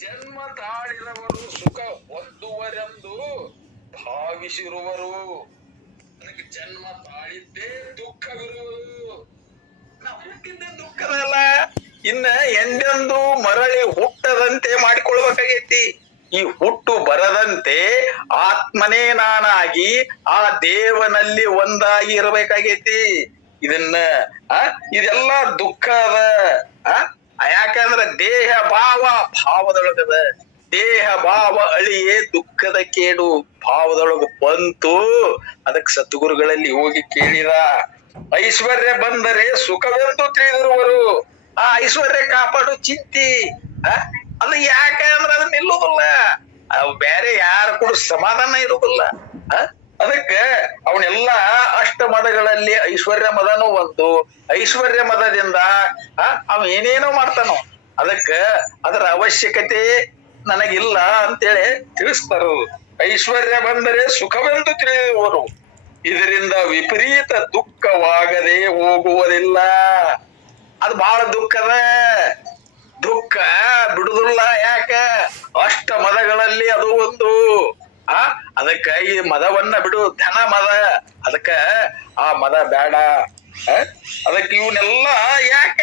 ಜನ್ಮ ತಾಳಿದವರು ಸುಖ ಹೊಂದುವರೆಂದು ಭಾವಿಸಿರುವರು. ಅದಕ್ಕೆ ಜನ್ಮ ತಾಳಿದ್ದೇ ದುಃಖವಿರುವುದು. ನಾವು ಹುಟ್ಟಿದ್ದೇ ದುಃಖದಲ್ಲ, ಇನ್ನ ಎಂದೆಂದು ಮರಳಿ ಹುಟ್ಟದಂತೆ ಮಾಡಿಕೊಳ್ಬೇಕಾಗೈತಿ. ಈ ಹುಟ್ಟು ಬರದಂತೆ ಆತ್ಮನೇ ನಾನಾಗಿ ಆ ದೇವನಲ್ಲಿ ಒಂದಾಗಿ ಇರಬೇಕಾಗೈತಿ. ಇದನ್ನ ಇದೆಲ್ಲ ದುಃಖ ಅದ. ಯಾಕಂದ್ರ ದೇಹ ಭಾವ ಭಾವದೊಳಗದ. ದೇಹ ಭಾವ ಅಳಿಯೇ ದುಃಖದ ಕೇಡು ಭಾವದೊಳಗ ಬಂತು. ಅದಕ್ಕೆ ಸದ್ಗುರುಗಳಲ್ಲಿ ಹೋಗಿ ಕೇಳಿದ, ಐಶ್ವರ್ಯ ಬಂದರೆ ಸುಖವೆಂದು ತಿಳಿದಿರುವರು, ಆ ಐಶ್ವರ್ಯ ಕಾಪಾಡು ಚಿಂತಿ. ಅದು ಯಾಕಂದ್ರ ಅದು ನಿಲ್ಲುದಿಲ್ಲ, ಅವು ಬೇರೆ ಯಾರು ಕೂಡ ಸಮಾಧಾನ ಇರುವುದಿಲ್ಲ. ಅದಕ್ಕ ಅವನೆಲ್ಲ ಅಷ್ಟ ಮದಗಳಲ್ಲಿ ಐಶ್ವರ್ಯ ಮದನೂ ಒಂದು. ಐಶ್ವರ್ಯ ಮದದಿಂದ ಅವ ಏನೇನೋ ಮಾಡ್ತಾನೋ, ಅದಕ್ಕ ಅದರ ಅವಶ್ಯಕತೆ ನನಗಿಲ್ಲ ಅಂತೇಳಿ ತಿಳಿಸ್ತಾರ. ಐಶ್ವರ್ಯ ಬಂದರೆ ಸುಖವೆಂದು ತಿಳಿಯುವರು, ಇದರಿಂದ ವಿಪರೀತ ದುಃಖವಾಗದೆ ಹೋಗುವುದಿಲ್ಲ. ಅದು ಬಹಳ ದುಃಖದ. ದುಃಖ ಬಿಡುದಿಲ್ಲ. ಯಾಕ? ಅಷ್ಟ ಮದಗಳಲ್ಲಿ ಅದು ಒಂದು. ಅದಕ್ಕ ಈ ಮದವನ್ನ ಬಿಡು, ಧನ ಮದ. ಅದಕ್ಕ ಆ ಮದ ಬೇಡ. ಅದಕ್ಕೆ ಇವನ್ನೆಲ್ಲ ಯಾಕ?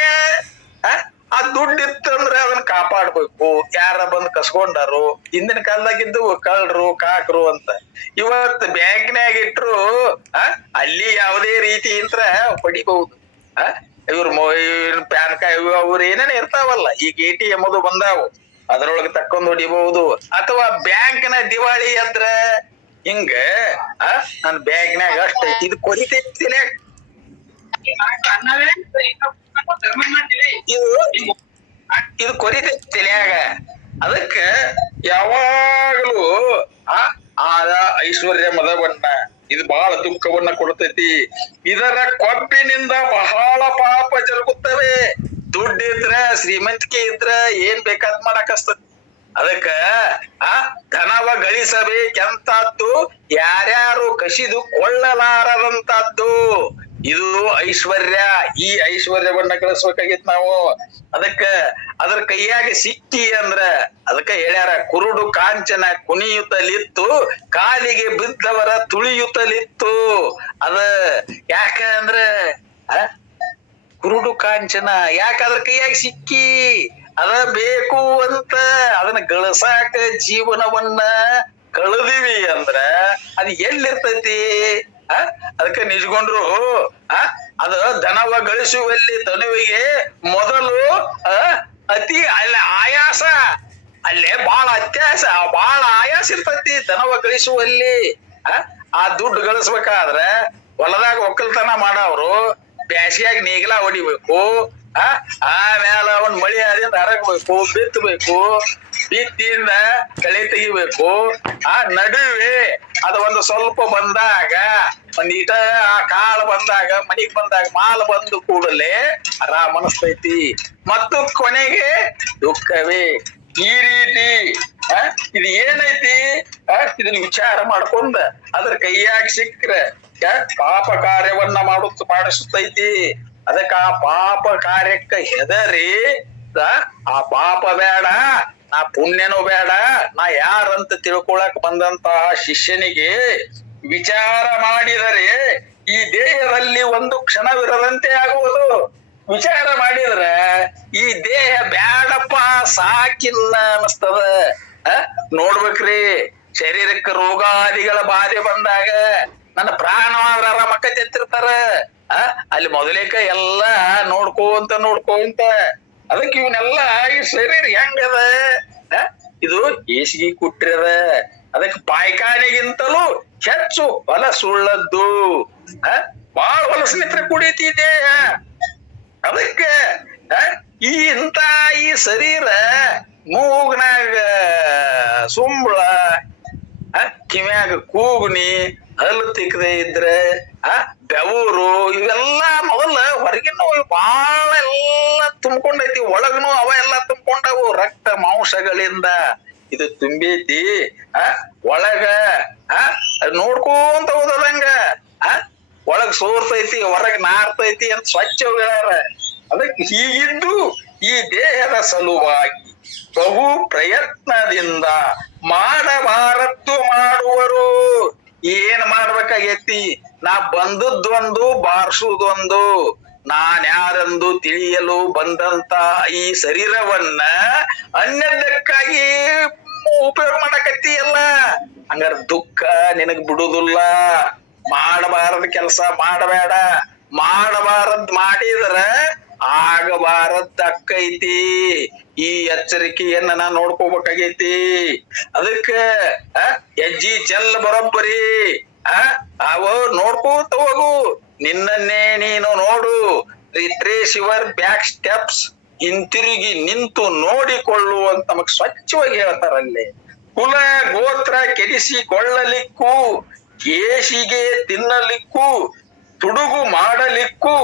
ಆ ದುಡ್ಡಿತ್ತಂದ್ರೆ ಅದನ್ನ ಕಾಪಾಡ್ಬೇಕು. ಯಾರ ಬಂದ್ ಕಸ್ಕೊಂಡಾರು, ಹಿಂದಿನ ಕಾಲದಾಗಿದ್ದು ಕಳ್ರು ಕಾಕ್ರು ಅಂತ. ಇವತ್ತು ಬ್ಯಾಂಕ್ನ್ಯಾಗ ಇಟ್ರು ಅಲ್ಲಿ ಯಾವುದೇ ರೀತಿಯಿಂದ ಪಡಿಬಹುದು. ಇವ್ರ ಪ್ಯಾನ್ ಕಾರ್ಡ್ ಅವ್ರ ಏನೇನು ಇರ್ತಾವಲ್ಲ, ಈಗ ATM ಅದು ಬಂದಾವು, ಅದ್ರೊಳಗೆ ತಕ್ಕೊಂಡ್ ಹೊಡಿಬಹುದು. ಅಥವಾ ಬ್ಯಾಂಕ್ನ ದಿವಾಳಿ ಅದ್ರ ಹಿಂಗ ನನ್ ಬ್ಯಾಂಕ್ನ್ಯಾಗ ಅಷ್ಟ ಇದು ಕೊರಿತೈತಿಲ್ಲ, ಇದು ಕೊರಿತೈತಿ ತಲ್ಯಾಗ. ಅದಕ್ಕ ಯಾವಾಗಲೂ ಆದ ಐಶ್ವರ್ಯ ಮದವನ್ನ ಇದು ಬಹಳ ದುಃಖವನ್ನ ಕೊಡ್ತೈತಿ. ಇದರ ಕೊಬ್ಬಿನಿಂದ ಬಹಳ ಪಾಪ ಜರುಗುತ್ತವೆ. ದುಡ್ಡಿದ್ರ ಶ್ರೀಮಂತಿಕೆ ಇದ್ರ ಏನ್ ಬೇಕಾದ್ ಮಾಡಕಸ್ತತಿ. ಅದಕ್ಕ ಧನವ ಗಳಿಸಬೇಕೆಂತದ್ದು ಯಾರ್ಯಾರು ಕಸಿದು ಕೊಳ್ಳಲಾರದಂತದ್ದು ಇದು ಐಶ್ವರ್ಯ. ಈ ಐಶ್ವರ್ಯವನ್ನ ಗಳಿಸ್ಬೇಕಾಗಿತ್ ನಾವು. ಅದಕ್ಕ ಅದ್ರ ಕೈಯಾಗ ಸಿಕ್ಕಿ ಅಂದ್ರ ಅದಕ್ಕ ಹೇಳ್ಯಾರ, ಕುರುಡು ಕಾಂಚನ ಕುಣಿಯುತ್ತಲಿತ್ತು, ಕಾಲಿಗೆ ಬಿದ್ದವರ ತುಳಿಯುತ್ತಲಿತ್ತು. ಅದ ಯಾಕಂದ್ರ ಕುರುಡು ಕಾಂಚನ ಯಾಕ ಅದ್ರ ಕೈಯಾಗ ಸಿಕ್ಕಿ ಅದ ಬೇಕು ಅಂತ ಅದನ್ನ ಗಳಿಸಾಕ ಜೀವನವನ್ನ ಕಳೆದಿವಿ ಅಂದ್ರ ಅದ್ ಎಲ್ಲಿರ್ತೈತಿ? ಅದಕ್ಕೆ ನಿಜಗೊಂಡ್ರು ಅದು ಧನವ ಗಳಿಸುವಲ್ಲಿ ತನುವಿಗೆ ಮೊದಲು ಅತಿ ಅಲ್ಲ ಆಯಾಸ, ಅಲ್ಲೇ ಬಹಳ ಅತ್ಯಾಸ, ಬಹಳ ಆಯಾಸ ಇರ್ತೈತಿ ಧನವ ಗಳಿಸುವಲ್ಲಿ. ಆ ದುಡ್ಡು ಗಳಿಸ್ಬೇಕಾದ್ರೆ ಹೊಲದಾಗ ಒಕ್ಕಲ್ತನ ಮಾಡವ್ರು ಬ್ಯಾಸಿಯಾಗಿ ನೇಗಿಲ ಹೊಡಿಬೇಕು, ಆಮೇಲೆ ಅವನ್ ಮಳಿ ಆದಿಂದ ಹರಗಬೇಕು, ಬಿತ್ತಬೇಕು, ಬಿತ್ತಿಂದ ಕಳೆ ತೆಗಿಬೇಕು. ಆ ನಡುವೆ ಅದು ಒಂದು ಸ್ವಲ್ಪ ಬಂದಾಗ, ಒಂದ್ ಈಟ ಆ ಕಾಳು ಬಂದಾಗ, ಮನಿಗ್ ಬಂದಾಗ, ಮಾಲ್ ಬಂದು ಕೂಡಲೇ ಆರಾಮ್ ಅನಿಸ್ತೈತಿ. ಮತ್ತು ಕೊನೆಗೆ ದುಃಖವೇ. ಈ ರೀತಿ ಇದು ಏನೈತಿ? ಇದನ್ನ ವಿಚಾರ ಮಾಡ್ಕೊಂಡ ಅದ್ರ ಕೈಯಾಗ ಸಿಕ್ಕ್ರೆ ಪಾಪ ಕಾರ್ಯವನ್ನ ಮಾಡಿಸುತ್ತೈತಿ. ಅದಕ್ಕ ಆ ಪಾಪ ಕಾರ್ಯಕ್ಕ ಹೆದರಿ ಆ ಪಾಪ ಬೇಡ, ನಾ ಪುಣ್ಯನೂ ಬೇಡ, ನಾ ಯಾರಂತ ತಿಳ್ಕೊಳಕ್ ಬಂದಂತಹ ಶಿಷ್ಯನಿಗೆ ವಿಚಾರ ಮಾಡಿದರೆ ಈ ದೇಹದಲ್ಲಿ ಒಂದು ಕ್ಷಣವಿರದಂತೆ ಆಗುವುದು. ವಿಚಾರ ಮಾಡಿದ್ರ ಈ ದೇಹ ಬ್ಯಾಡಪ್ಪ ಸಾಕಿಲ್ಲ ಅನಸ್ತದ. ನೋಡ್ಬೇಕ್ರಿ, ಶರೀರಕ್ಕೆ ರೋಗಾದಿಗಳ ಬಾಧೆ ಬಂದಾಗ ನನ್ನ ಪ್ರಾಣವಾದ್ರ ಆರಾಮಕ್ಕ ತೆತ್ತಿರ್ತಾರ. ಅಲ್ಲಿ ಮೊದಲೇಕ ಎಲ್ಲಾ ನೋಡ್ಕೋಂತ ಅದಕ್ಕೆ ಇವನ್ನೆಲ್ಲ ಈ ಶರೀರ ಹೆಂಗದ? ಇದು ಹೇಸಿಗೆ ಕುಟ್ಟಿರದ. ಅದಕ್ಕೆ ಪಾಯ್ಖಾನೆಗಿಂತಲೂ ಹೆಚ್ಚು ಹೊಲಸುಳ್ಳದ್ದು. ಬಾಳ ಹೊಲಸಿನಿತ್ರ ಕುಡಿತಿ ದೇಹ. ಅದಕ್ಕೆ ಇಂತ ಈ ಶರೀರ ಮೂಗ್ನಾಗ ಸುಂಬಳ, ಕಿವ್ಯಾಗ ಕೂಗ್ನಿ, ಹಲ್ಲು ತಿಕ್ಕದೆ ಇದ್ರೆ ಬೆವರು, ಇವೆಲ್ಲಾ ಮೊದಲ ಹೊರಗಿನ ಬಾಳ ಎಲ್ಲಾ ತುಂಬ್ಕೊಂಡೈತಿ, ಒಳಗನು ಅವ ಎಲ್ಲಾ ತುಂಬ್ಕೊಂಡವು ರಕ್ತ ಮಾಂಸಗಳಿಂದ. ಇದು ತುಂಬೈತಿ ಒಳಗ ನೋಡ್ಕೊಂತ ಹೋದಂಗ ಒಳಗ್ ಸೋರ್ತೈತಿ, ಹೊರಗ್ ನಾರ್ತೈತಿ ಅಂತ ಸ್ವಚ್ಛ ಹೇಳ್ಯಾರ. ಅದಕ್ಕೆ ಹೀಗಿದ್ದು ಈ ದೇಹದ ಸಲುವಾಗಿ ಬಹು ಪ್ರಯತ್ನದಿಂದ ಮಾಡಬಾರದ್ದು ಮಾಡುವರು. ಏನ್ ಮಾಡ್ಬೇಕಾಗೈತಿ? ನಾ ಬಂದದ್ದೊಂದು ಬಾರಿಸುವುದೊಂದು. ನಾನ್ಯಾರೆಂದು ತಿಳಿಯಲು ಬಂದಂತ ಈ ಶರೀರವನ್ನ ಅನ್ಯದಕ್ಕಾಗಿ ಉಪಯೋಗ ಮಾಡಕತ್ತೀಯಲ್ಲ, ಹಂಗಾರ ದುಃಖ ನಿನಗ್ ಬಿಡುದಿಲ್ಲ. ಮಾಡಬಾರದ್ ಕೆಲಸ ಮಾಡಬೇಡ. ಮಾಡಬಾರದ್ ಮಾಡಿದ್ರ ಆಗಬಾರದ್ ಅಕ್ಕೈತಿ. ಈ ಎಚ್ಚರಿಕೆಯನ್ನ ನಾ ನೋಡ್ಕೋಬೇಕಾಗೈತಿ. ಅದಕ್ಕ ಹೆಜ್ಜಿ ಚೆಲ್ಲ ಬರೋಬ್ಬರಿ ಅವ ನೋಡ್ಕೋತ ಹೋಗು. ನಿನ್ನನ್ನೇ ನೀನು ನೋಡು. ರಿಟ್ರೇಸ್ ಯುವರ್ ಬ್ಯಾಕ್ ಸ್ಟೆಪ್ಸ್. ಹಿಂತಿರುಗಿ ನಿಂತು ನೋಡಿಕೊಳ್ಳು ಅಂತ ನಮಗ್ ಸ್ವಚ್ಛವಾಗಿ ಹೇಳ್ತಾರಲ್ಲಿ. ಕುಲ ಗೋತ್ರ ಕೆಡಿಸಿಕೊಳ್ಳಲಿಕ್ಕೂ, ಕೇಶಿಗೆ ತಿನ್ನಲಿಕ್ಕೂ, ತುಡುಗು ಮಾಡಲಿಕ್ಕೂ,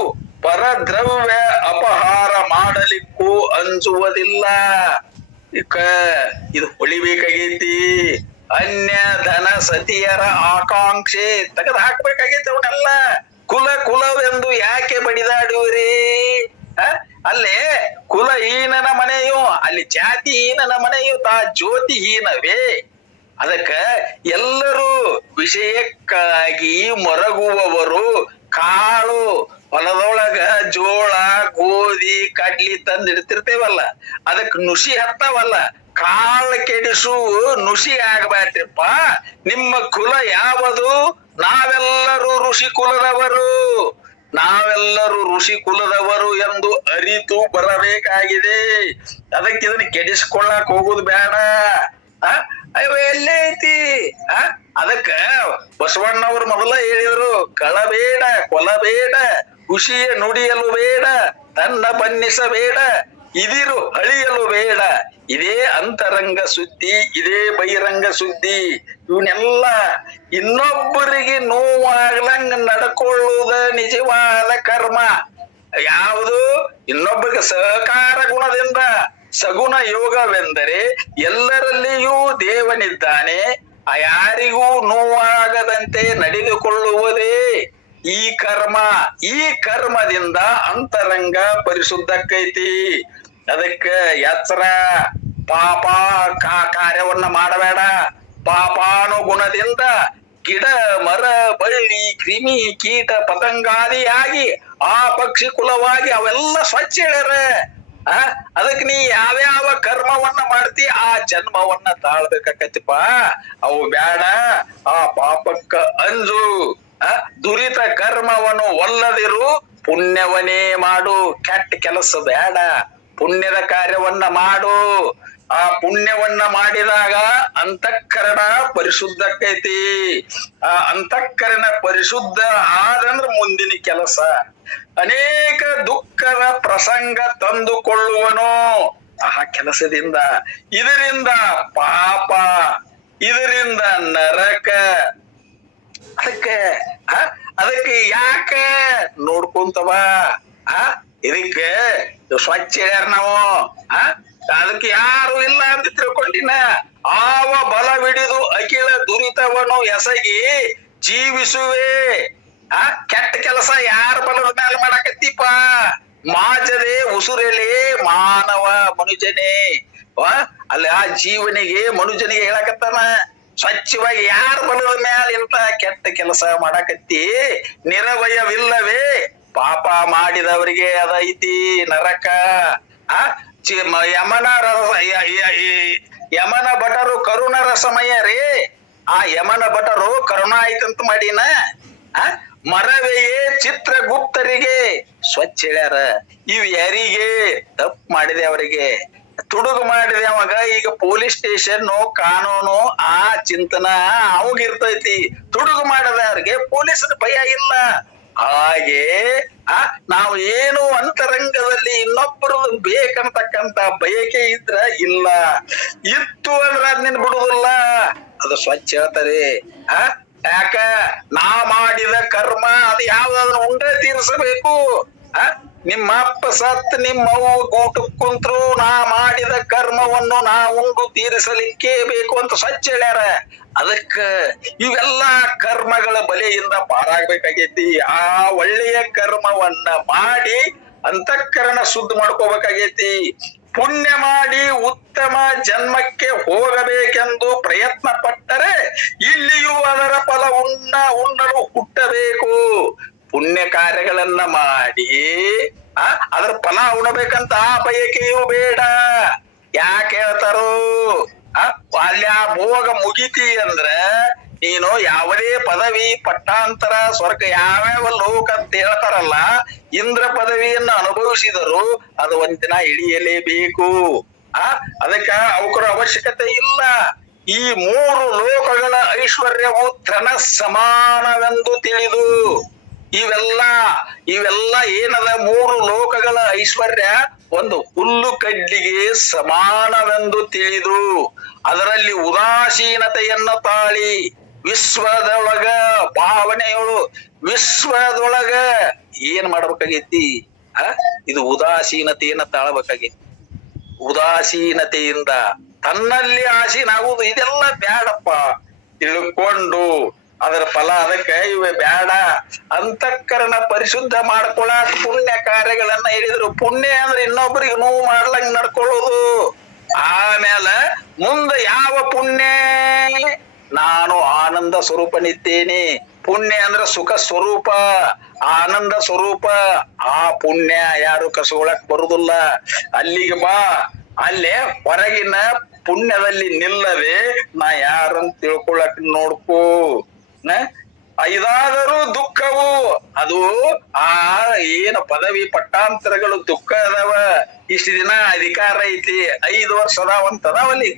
ಪರದ್ರವ್ಯ ಅಪಹಾರ ಮಾಡಲಿಕ್ಕೂ ಅಂಜುವುದಿಲ್ಲ. ಇದು ಹೊಳಿಬೇಕಾಗೈತಿ. ಅನ್ಯ ಧನ ಸತಿಯರ ಆಕಾಂಕ್ಷೆ ತೆಗೆದು ಹಾಕ್ಬೇಕಾಗೈತಿ ಅವನ್ನೆಲ್ಲ. ಕುಲವೆಂದು ಯಾಕೆ ಬಡಿದಾಡುವಿರಿ? ಅಲ್ಲೇ ಕುಲಹೀನನ ಮನೆಯು, ಅಲ್ಲಿ ಜಾತಿಹೀನನ ಮನೆಯು ತಾ ಜ್ಯೋತಿಹೀನವೇ. ಅದಕ್ಕ ಎಲ್ಲರೂ ವಿಷಯಕ್ಕಾಗಿ ಮೊರಗುವವರು. ಕಾಳು ಹೊಲದೊಳಗ ಜೋಳ ಗೋಧಿ ಕಡ್ಲಿ ತಂದಿಡ್ತಿರ್ತೇವಲ್ಲ, ಅದಕ್ ನುಸಿ ಹತ್ತವಲ್ಲ. ಕಾಳು ಕೆಡಿಸು ನುಸಿ ಆಗಬೇಡ್ರಿಪ್ಪ. ನಿಮ್ಮ ಕುಲ ಯಾವುದು? ನಾವೆಲ್ಲರೂ ಋಷಿ ಕುಲದವರು, ನಾವೆಲ್ಲರೂ ಋಷಿ ಕುಲದವರು ಎಂದು ಅರಿತು ಬರಬೇಕಾಗಿದೆ. ಅದಕ್ಕೆ ಇದನ್ನ ಕೆಡಿಸ್ಕೊಳ್ಳಕ್ ಹೋಗುದು ಬೇಡ. ಅಯ್ಯೋ ಎಲ್ಲೇ ಐತಿ? ಅದಕ್ಕ ಬಸವಣ್ಣವ್ರು ಮೊದಲ ಹೇಳಿದ್ರು, ಕಳಬೇಡ, ಕೊಲಬೇಡ, ಖುಷಿಯ ನುಡಿಯಲು ಬೇಡ, ತನ್ನ ಬನ್ನಿಸಬೇಡ, ಇದಿರು ಅಳಿಯಲು ಬೇಡ. ಇದೇ ಅಂತರಂಗ ಸುದ್ದಿ, ಇದೇ ಬಹಿರಂಗ ಸುದ್ದಿ. ಇವನ್ನೆಲ್ಲ ಇನ್ನೊಬ್ಬರಿಗೆ ನೋವಾಗ್ಲಂಗ ನಡ್ಕೊಳ್ಳುವುದ ನಿಜವಾದ ಕರ್ಮ. ಯಾವುದು? ಇನ್ನೊಬ್ಬರಿಗೆ ಸಹಕಾರ ಗುಣದಿಂದ. ಸಗುಣ ಯೋಗವೆಂದರೆ ಎಲ್ಲರಲ್ಲಿಯೂ ದೇವನಿದ್ದಾನೆ, ಯಾರಿಗೂ ನೋವಾಗದಂತೆ ನಡೆದುಕೊಳ್ಳುವುದೇ ಈ ಕರ್ಮ. ಈ ಕರ್ಮದಿಂದ ಅಂತರಂಗ ಪರಿಶುದ್ಧಕ್ಕೈತಿ. ಅದಕ್ಕ ಎಚ್ಚರ. ಪಾಪ ಕಾರ್ಯವನ್ನ ಮಾಡಬೇಡ. ಪಾಪಾನುಗುಣದಿಂದ ಗಿಡ ಮರ ಬಳ್ಳಿ ಕ್ರಿಮಿ ಕೀಟ ಪತಂಗಾದಿಯಾಗಿ ಆ ಪಕ್ಷಿ ಕುಲವಾಗಿ ಅವೆಲ್ಲ ಸ್ವಚ್ಛ ಹೇಳ್ಯಾರ. ಅದಕ್ ನೀ ಯಾವ್ಯಾವ ಕರ್ಮವನ್ನ ಮಾಡ್ತಿ ಆ ಜನ್ಮವನ್ನ ತಾಳ್ಬೇಕಾಕತಿಪ್ಪ. ಅವು ಬ್ಯಾಡ. ಆ ಪಾಪಕ್ಕ ಅಂಜು. ದುರಿತ ಕರ್ಮವನ್ನು ಒಲ್ಲದಿರು, ಪುಣ್ಯವನ್ನೇ ಮಾಡು. ಕೆಟ್ಟ ಕೆಲಸ ಬೇಡ, ಪುಣ್ಯದ ಕಾರ್ಯವನ್ನ ಮಾಡು. ಆ ಪುಣ್ಯವನ್ನ ಮಾಡಿದಾಗ ಅಂತಃಕರಣ ಪರಿಶುದ್ಧಕ್ಕೈತಿ. ಆ ಅಂತಃಕರಣ ಪರಿಶುದ್ಧ ಆದಂದ್ರ ಮುಂದಿನ ಕೆಲಸ. ಅನೇಕ ದುಃಖದ ಪ್ರಸಂಗ ತಂದುಕೊಳ್ಳುವನು ಆ ಕೆಲಸದಿಂದ. ಇದರಿಂದ ಪಾಪ, ಇದರಿಂದ ನರಕ. ಅದಕ್ಕೆ ಯಾಕ ನೋಡ್ಕೊಂತವ? ಇದಕ್ಕೆ ಸ್ವಚ್ಛ ಹೇಳ್ಯಾರ ನಾವು. ಅದಕ್ಕೆ ಯಾರು ಇಲ್ಲ ಅಂತ ತಿಳ್ಕೊಂಡಿನ. ಆವ ಬಲವಿಡಿದು ಅಖಿಲ ದುರಿತವನ್ನು ಎಸಗಿ ಜೀವಿಸುವೆ. ಕೆಟ್ಟ ಕೆಲಸ ಯಾರ ಬಲದ ಮೇಲೆ ಮಾಡಕತ್ತೀಪ? ಮಾಜದೆ ಉಸುರೆಲೆ ಮಾನವ ಮನುಜನೇ. ಅಲ್ಲಿ ಆ ಜೀವನಿಗೆ ಮನುಜನಿಗೆ ಹೇಳಕತ್ತಾನ, ಸ್ವಚ್ಛವಾಗಿ ಯಾರ ಬಲದ ಮ್ಯಾಲ ಇಂತ ಕೆಟ್ಟ ಕೆಲಸ ಮಾಡಕತ್ತಿ? ನಿರವಯವಿಲ್ಲವೇ? ಪಾಪ ಮಾಡಿದವರಿಗೆ ಅದೈತಿ ನರಕ. ಯಮನ ಭಟರು ಕರುಣ ರಸಮಯ ರೇ. ಆ ಯಮನ ಭಟರು ಕರುಣ ಆಯ್ತಂತ ಮಾಡಿನ. ಮರವೆಯೇ ಚಿತ್ರಗುಪ್ತರಿಗೆ ಸ್ವಚ್ಛ ಹೇಳ್ಯಾರ. ಇವ್ ಯಾರಿಗೆ? ತಪ್ಪು ಮಾಡಿದೆ ಅವರಿಗೆ, ತುಡುಗು ಮಾಡಿದೆ ಅವಾಗ. ಈಗ ಪೊಲೀಸ್ ಸ್ಟೇಷನ್ ಕಾನೂನು ಆ ಚಿಂತನ ಅವಾಗಿರ್ತೈತಿ. ತುಡುಗು ಮಾಡದವ್ರಿಗೆ ಪೊಲೀಸರ ಭಯ ಇಲ್ಲ. ಹಾಗೆ ನಾವು ಏನು ಅಂತರಂಗದಲ್ಲಿ ಇನ್ನೊಬ್ಬರು ಬೇಕಂತಕ್ಕಂತ ಬಯಕೆ ಇದ್ರ ಇಲ್ಲ. ಇತ್ತು ಅಂದ್ರ ಅದ್ ನಿನ್ ಬಿಡುದಿಲ್ಲ. ಅದು ಸ್ವಚ್ಛ ಹೇಳ್ತಾರೆ. ಯಾಕ? ನಾ ಮಾಡಿದ ಕರ್ಮ ಅದು ಯಾವ್ದಾದ್ರು ಉಂಡೆ ತೀರಿಸಬೇಕು. ನಿಮ್ಮ ಅಪ್ಪ ಸತ್ ನಿಮ್ಮವ್ವ ಊಟಕ್ ಕುಂತ್ರು ನಾ ಮಾಡಿದ ಕರ್ಮವನ್ನು ನಾ ಉಂಡು ತೀರಿಸಲಿಕ್ಕೆ ಬೇಕು ಅಂತ ಸ್ವಚ್ಛ ಹೇಳ್ಯಾರ. ಅದಕ್ಕ ಇವೆಲ್ಲಾ ಕರ್ಮಗಳ ಬಲೆಯಿಂದ ಪಾರಾಗ್ಬೇಕಾಗೈತಿ. ಆ ಒಳ್ಳೆಯ ಕರ್ಮವನ್ನ ಮಾಡಿ ಅಂತಃಕರಣ ಶುದ್ಧ ಮಾಡ್ಕೋಬೇಕಾಗೈತಿ. ಪುಣ್ಯ ಮಾಡಿ ಉತ್ತಮ ಜನ್ಮಕ್ಕೆ ಹೋಗಬೇಕೆಂದು ಪ್ರಯತ್ನ ಪಟ್ಟರೆ ಇಲ್ಲಿಯೂ ಅದರ ಫಲ ಉಣ್ಣಲು ಹುಟ್ಟಬೇಕು. ಪುಣ್ಯ ಕಾರ್ಯಗಳನ್ನ ಮಾಡಿ ಅದರ ಫಲ ಉಣಬೇಕಂತ ಆ ಬಯಕೆಯೂ ಬೇಡ. ಯಾಕೆ ಹೇಳ್ತಾರೋ, ಅಲ್ಲಿ ಆ ಭೋಗ ಮುಗಿತಿ ಅಂದ್ರ ನೀನು ಯಾವುದೇ ಪದವಿ ಪಟ್ಟಾಂತರ ಸ್ವರ್ಗ ಯಾವ್ಯಾವ ಲೋಕ ಅಂತ ಹೇಳ್ತಾರಲ್ಲ, ಇಂದ್ರ ಪದವಿಯನ್ನು ಅನುಭವಿಸಿದರು ಅದು ಒಂದಿನ ಇಳಿಯಲೇಬೇಕು. ಅದಕ್ಕ ಅವಕರ ಅವಶ್ಯಕತೆ ಇಲ್ಲ. ಈ 3 ಲೋಕಗಳ ಐಶ್ವರ್ಯವು ಧನ ಸಮಾನವೆಂದು ತಿಳಿದು, ಇವೆಲ್ಲ ಏನದ 3 ಲೋಕಗಳ ಐಶ್ವರ್ಯ ಒಂದು ಹುಲ್ಲು ಕಡ್ಡಿಗೆ ಸಮಾನವೆಂದು ತಿಳಿದು ಅದರಲ್ಲಿ ಉದಾಸೀನತೆಯನ್ನು ತಾಳಿ ವಿಶ್ವದೊಳಗ ವಿಶ್ವದೊಳಗ ಏನ್ ಮಾಡ್ಬೇಕಾಗೈತಿ? ಇದು ಉದಾಸೀನತೆಯನ್ನ ತಾಳ್ಬೇಕಾಗೈತಿ. ಉದಾಸೀನತೆಯಿಂದ ತನ್ನಲ್ಲಿ ಆಸೀನಾಗುವುದು ಇದೆಲ್ಲ ಬ್ಯಾಡಪ್ಪ ತಿಳ್ಕೊಂಡು ಅದರ ಫಲ ಅದಕ್ಕೆ ಇವೆ ಬ್ಯಾಡ. ಅಂತಃಕರಣ ಪರಿಶುದ್ಧ ಮಾಡ್ಕೊಳಕ್ ಪುಣ್ಯ ಕಾರ್ಯಗಳನ್ನ ಹೇಳಿದ್ರು. ಪುಣ್ಯ ಅಂದ್ರೆ ಇನ್ನೊಬ್ರಿಗೆ ನೋವು ಮಾಡ್ಲಂಗ್ ನಡ್ಕೊಳ್ಳೋದು. ಆಮೇಲೆ ಮುಂದೆ ಯಾವ ಪುಣ್ಯ? ನಾನು ಆನಂದ ಸ್ವರೂಪನಿದ್ದೇನೆ. ಪುಣ್ಯ ಅಂದ್ರೆ ಸುಖ ಸ್ವರೂಪ, ಆನಂದ ಸ್ವರೂಪ. ಆ ಪುಣ್ಯ ಯಾರು ಕಸಗೊಳಕ್ ಬರುದಿಲ್ಲ. ಅಲ್ಲಿಗೆ ಬಾ, ಅಲ್ಲೇ ಹೊರಗಿನ ಪುಣ್ಯದಲ್ಲಿ ನಿಲ್ಲದೆ ನಾ ಯಾರಂತ ತಿಳ್ಕೊಳಕ್ ನೋಡ್ಕೋ. ಇದಾದರೂ ದುಃಖವು ಅದು ಏನು ಪದವಿ ಪಟ್ಟಾಂತರಗಳು ದುಃಖ ಅದಾವ. ಇಷ್ಟು ದಿನ ಅಧಿಕಾರ ಐತಿ, 5 ವರ್ಷ ಅದಾವಂತದಾವಲ್ಲಿ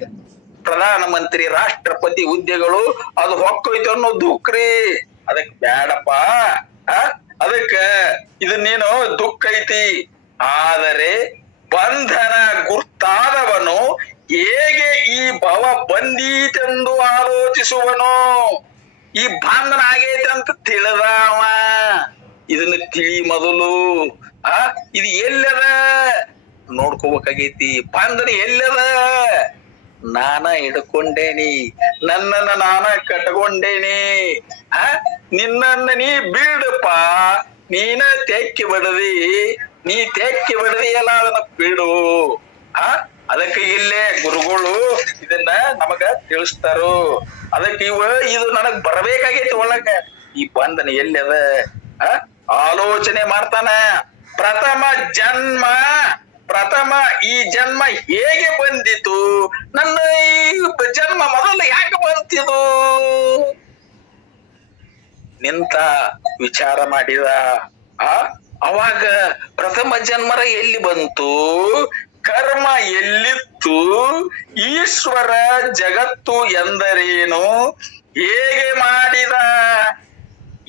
ಪ್ರಧಾನ ಮಂತ್ರಿ ರಾಷ್ಟ್ರಪತಿ ಹುದ್ದೆಗಳು, ಅದು ಹೊಕ್ಕೋಯ್ತು ಅನ್ನೋ ದುಃಖ ರೀ. ಅದಕ್ ಬ್ಯಾಡಪ್ಪ. ಅದಕ್ಕ ಇದನ್ನೇನು ದುಃಖ ಐತಿ. ಆದರೆ ಬಂಧನ ಗುರ್ತಾದವನು ಹೇಗೆ ಈ ಭವ ಬಂದೀತೆಂದು ಆಲೋಚಿಸುವನು. ಈ ಬಂಧನ ಆಗೈತೆ ಅಂತ ತಿಳಿದವ ಇದನ್ನ ತಿಳಿ ಮೊದಲು. ಇದು ಎಲ್ಲದ ನೋಡ್ಕೋಬೇಕಾಗೈತಿ. ಬಂಧನ ಎಲ್ಲದ? ನಾನ ಹಿಡ್ಕೊಂಡೇನಿ, ನನ್ನನ್ನ ನಾನ ಕಟ್ಕೊಂಡೇನಿ. ನಿನ್ನನ್ನ ನೀ ಬಿಡಪ್ಪ, ನೀನ ತೆಕ್ಕಿ ಬಿಡದಿ. ನೀ ತೆಕ್ಕಿ ಬಿಡದಿಯಲ್ಲ, ಅದನ್ನ ಬಿಡು. ಅದಕ್ಕೆ ಇಲ್ಲೇ ಗುರುಗಳು ಇದನ್ನ ನಮಗ ತಿಳಿಸ್ತಾರೋ. ಅದಕ್ಕೆ ಇದು ನನಗ್ ಬರಬೇಕಾಗೈತಿ ಒಳಗ. ಈ ಬಂಧನ ಎಲ್ಲದ ಆಲೋಚನೆ ಮಾಡ್ತಾನ. ಪ್ರಥಮ ಈ ಜನ್ಮ ಹೇಗೆ ಬಂದಿತು? ನನ್ನ ಈ ಜನ್ಮ ಮೊದಲು ಯಾಕೆ ಬಂತಿದು ನಿಂತ ವಿಚಾರ ಮಾಡಿದ. ಅವಾಗ ಪ್ರಥಮ ಜನ್ಮರ ಎಲ್ಲಿ ಬಂತು? ಕರ್ಮ ಎಲ್ಲಿತ್ತು? ಈಶ್ವರ ಜಗತ್ತು ಎಂದರೇನು? ಹೇಗೆ ಮಾಡಿದ?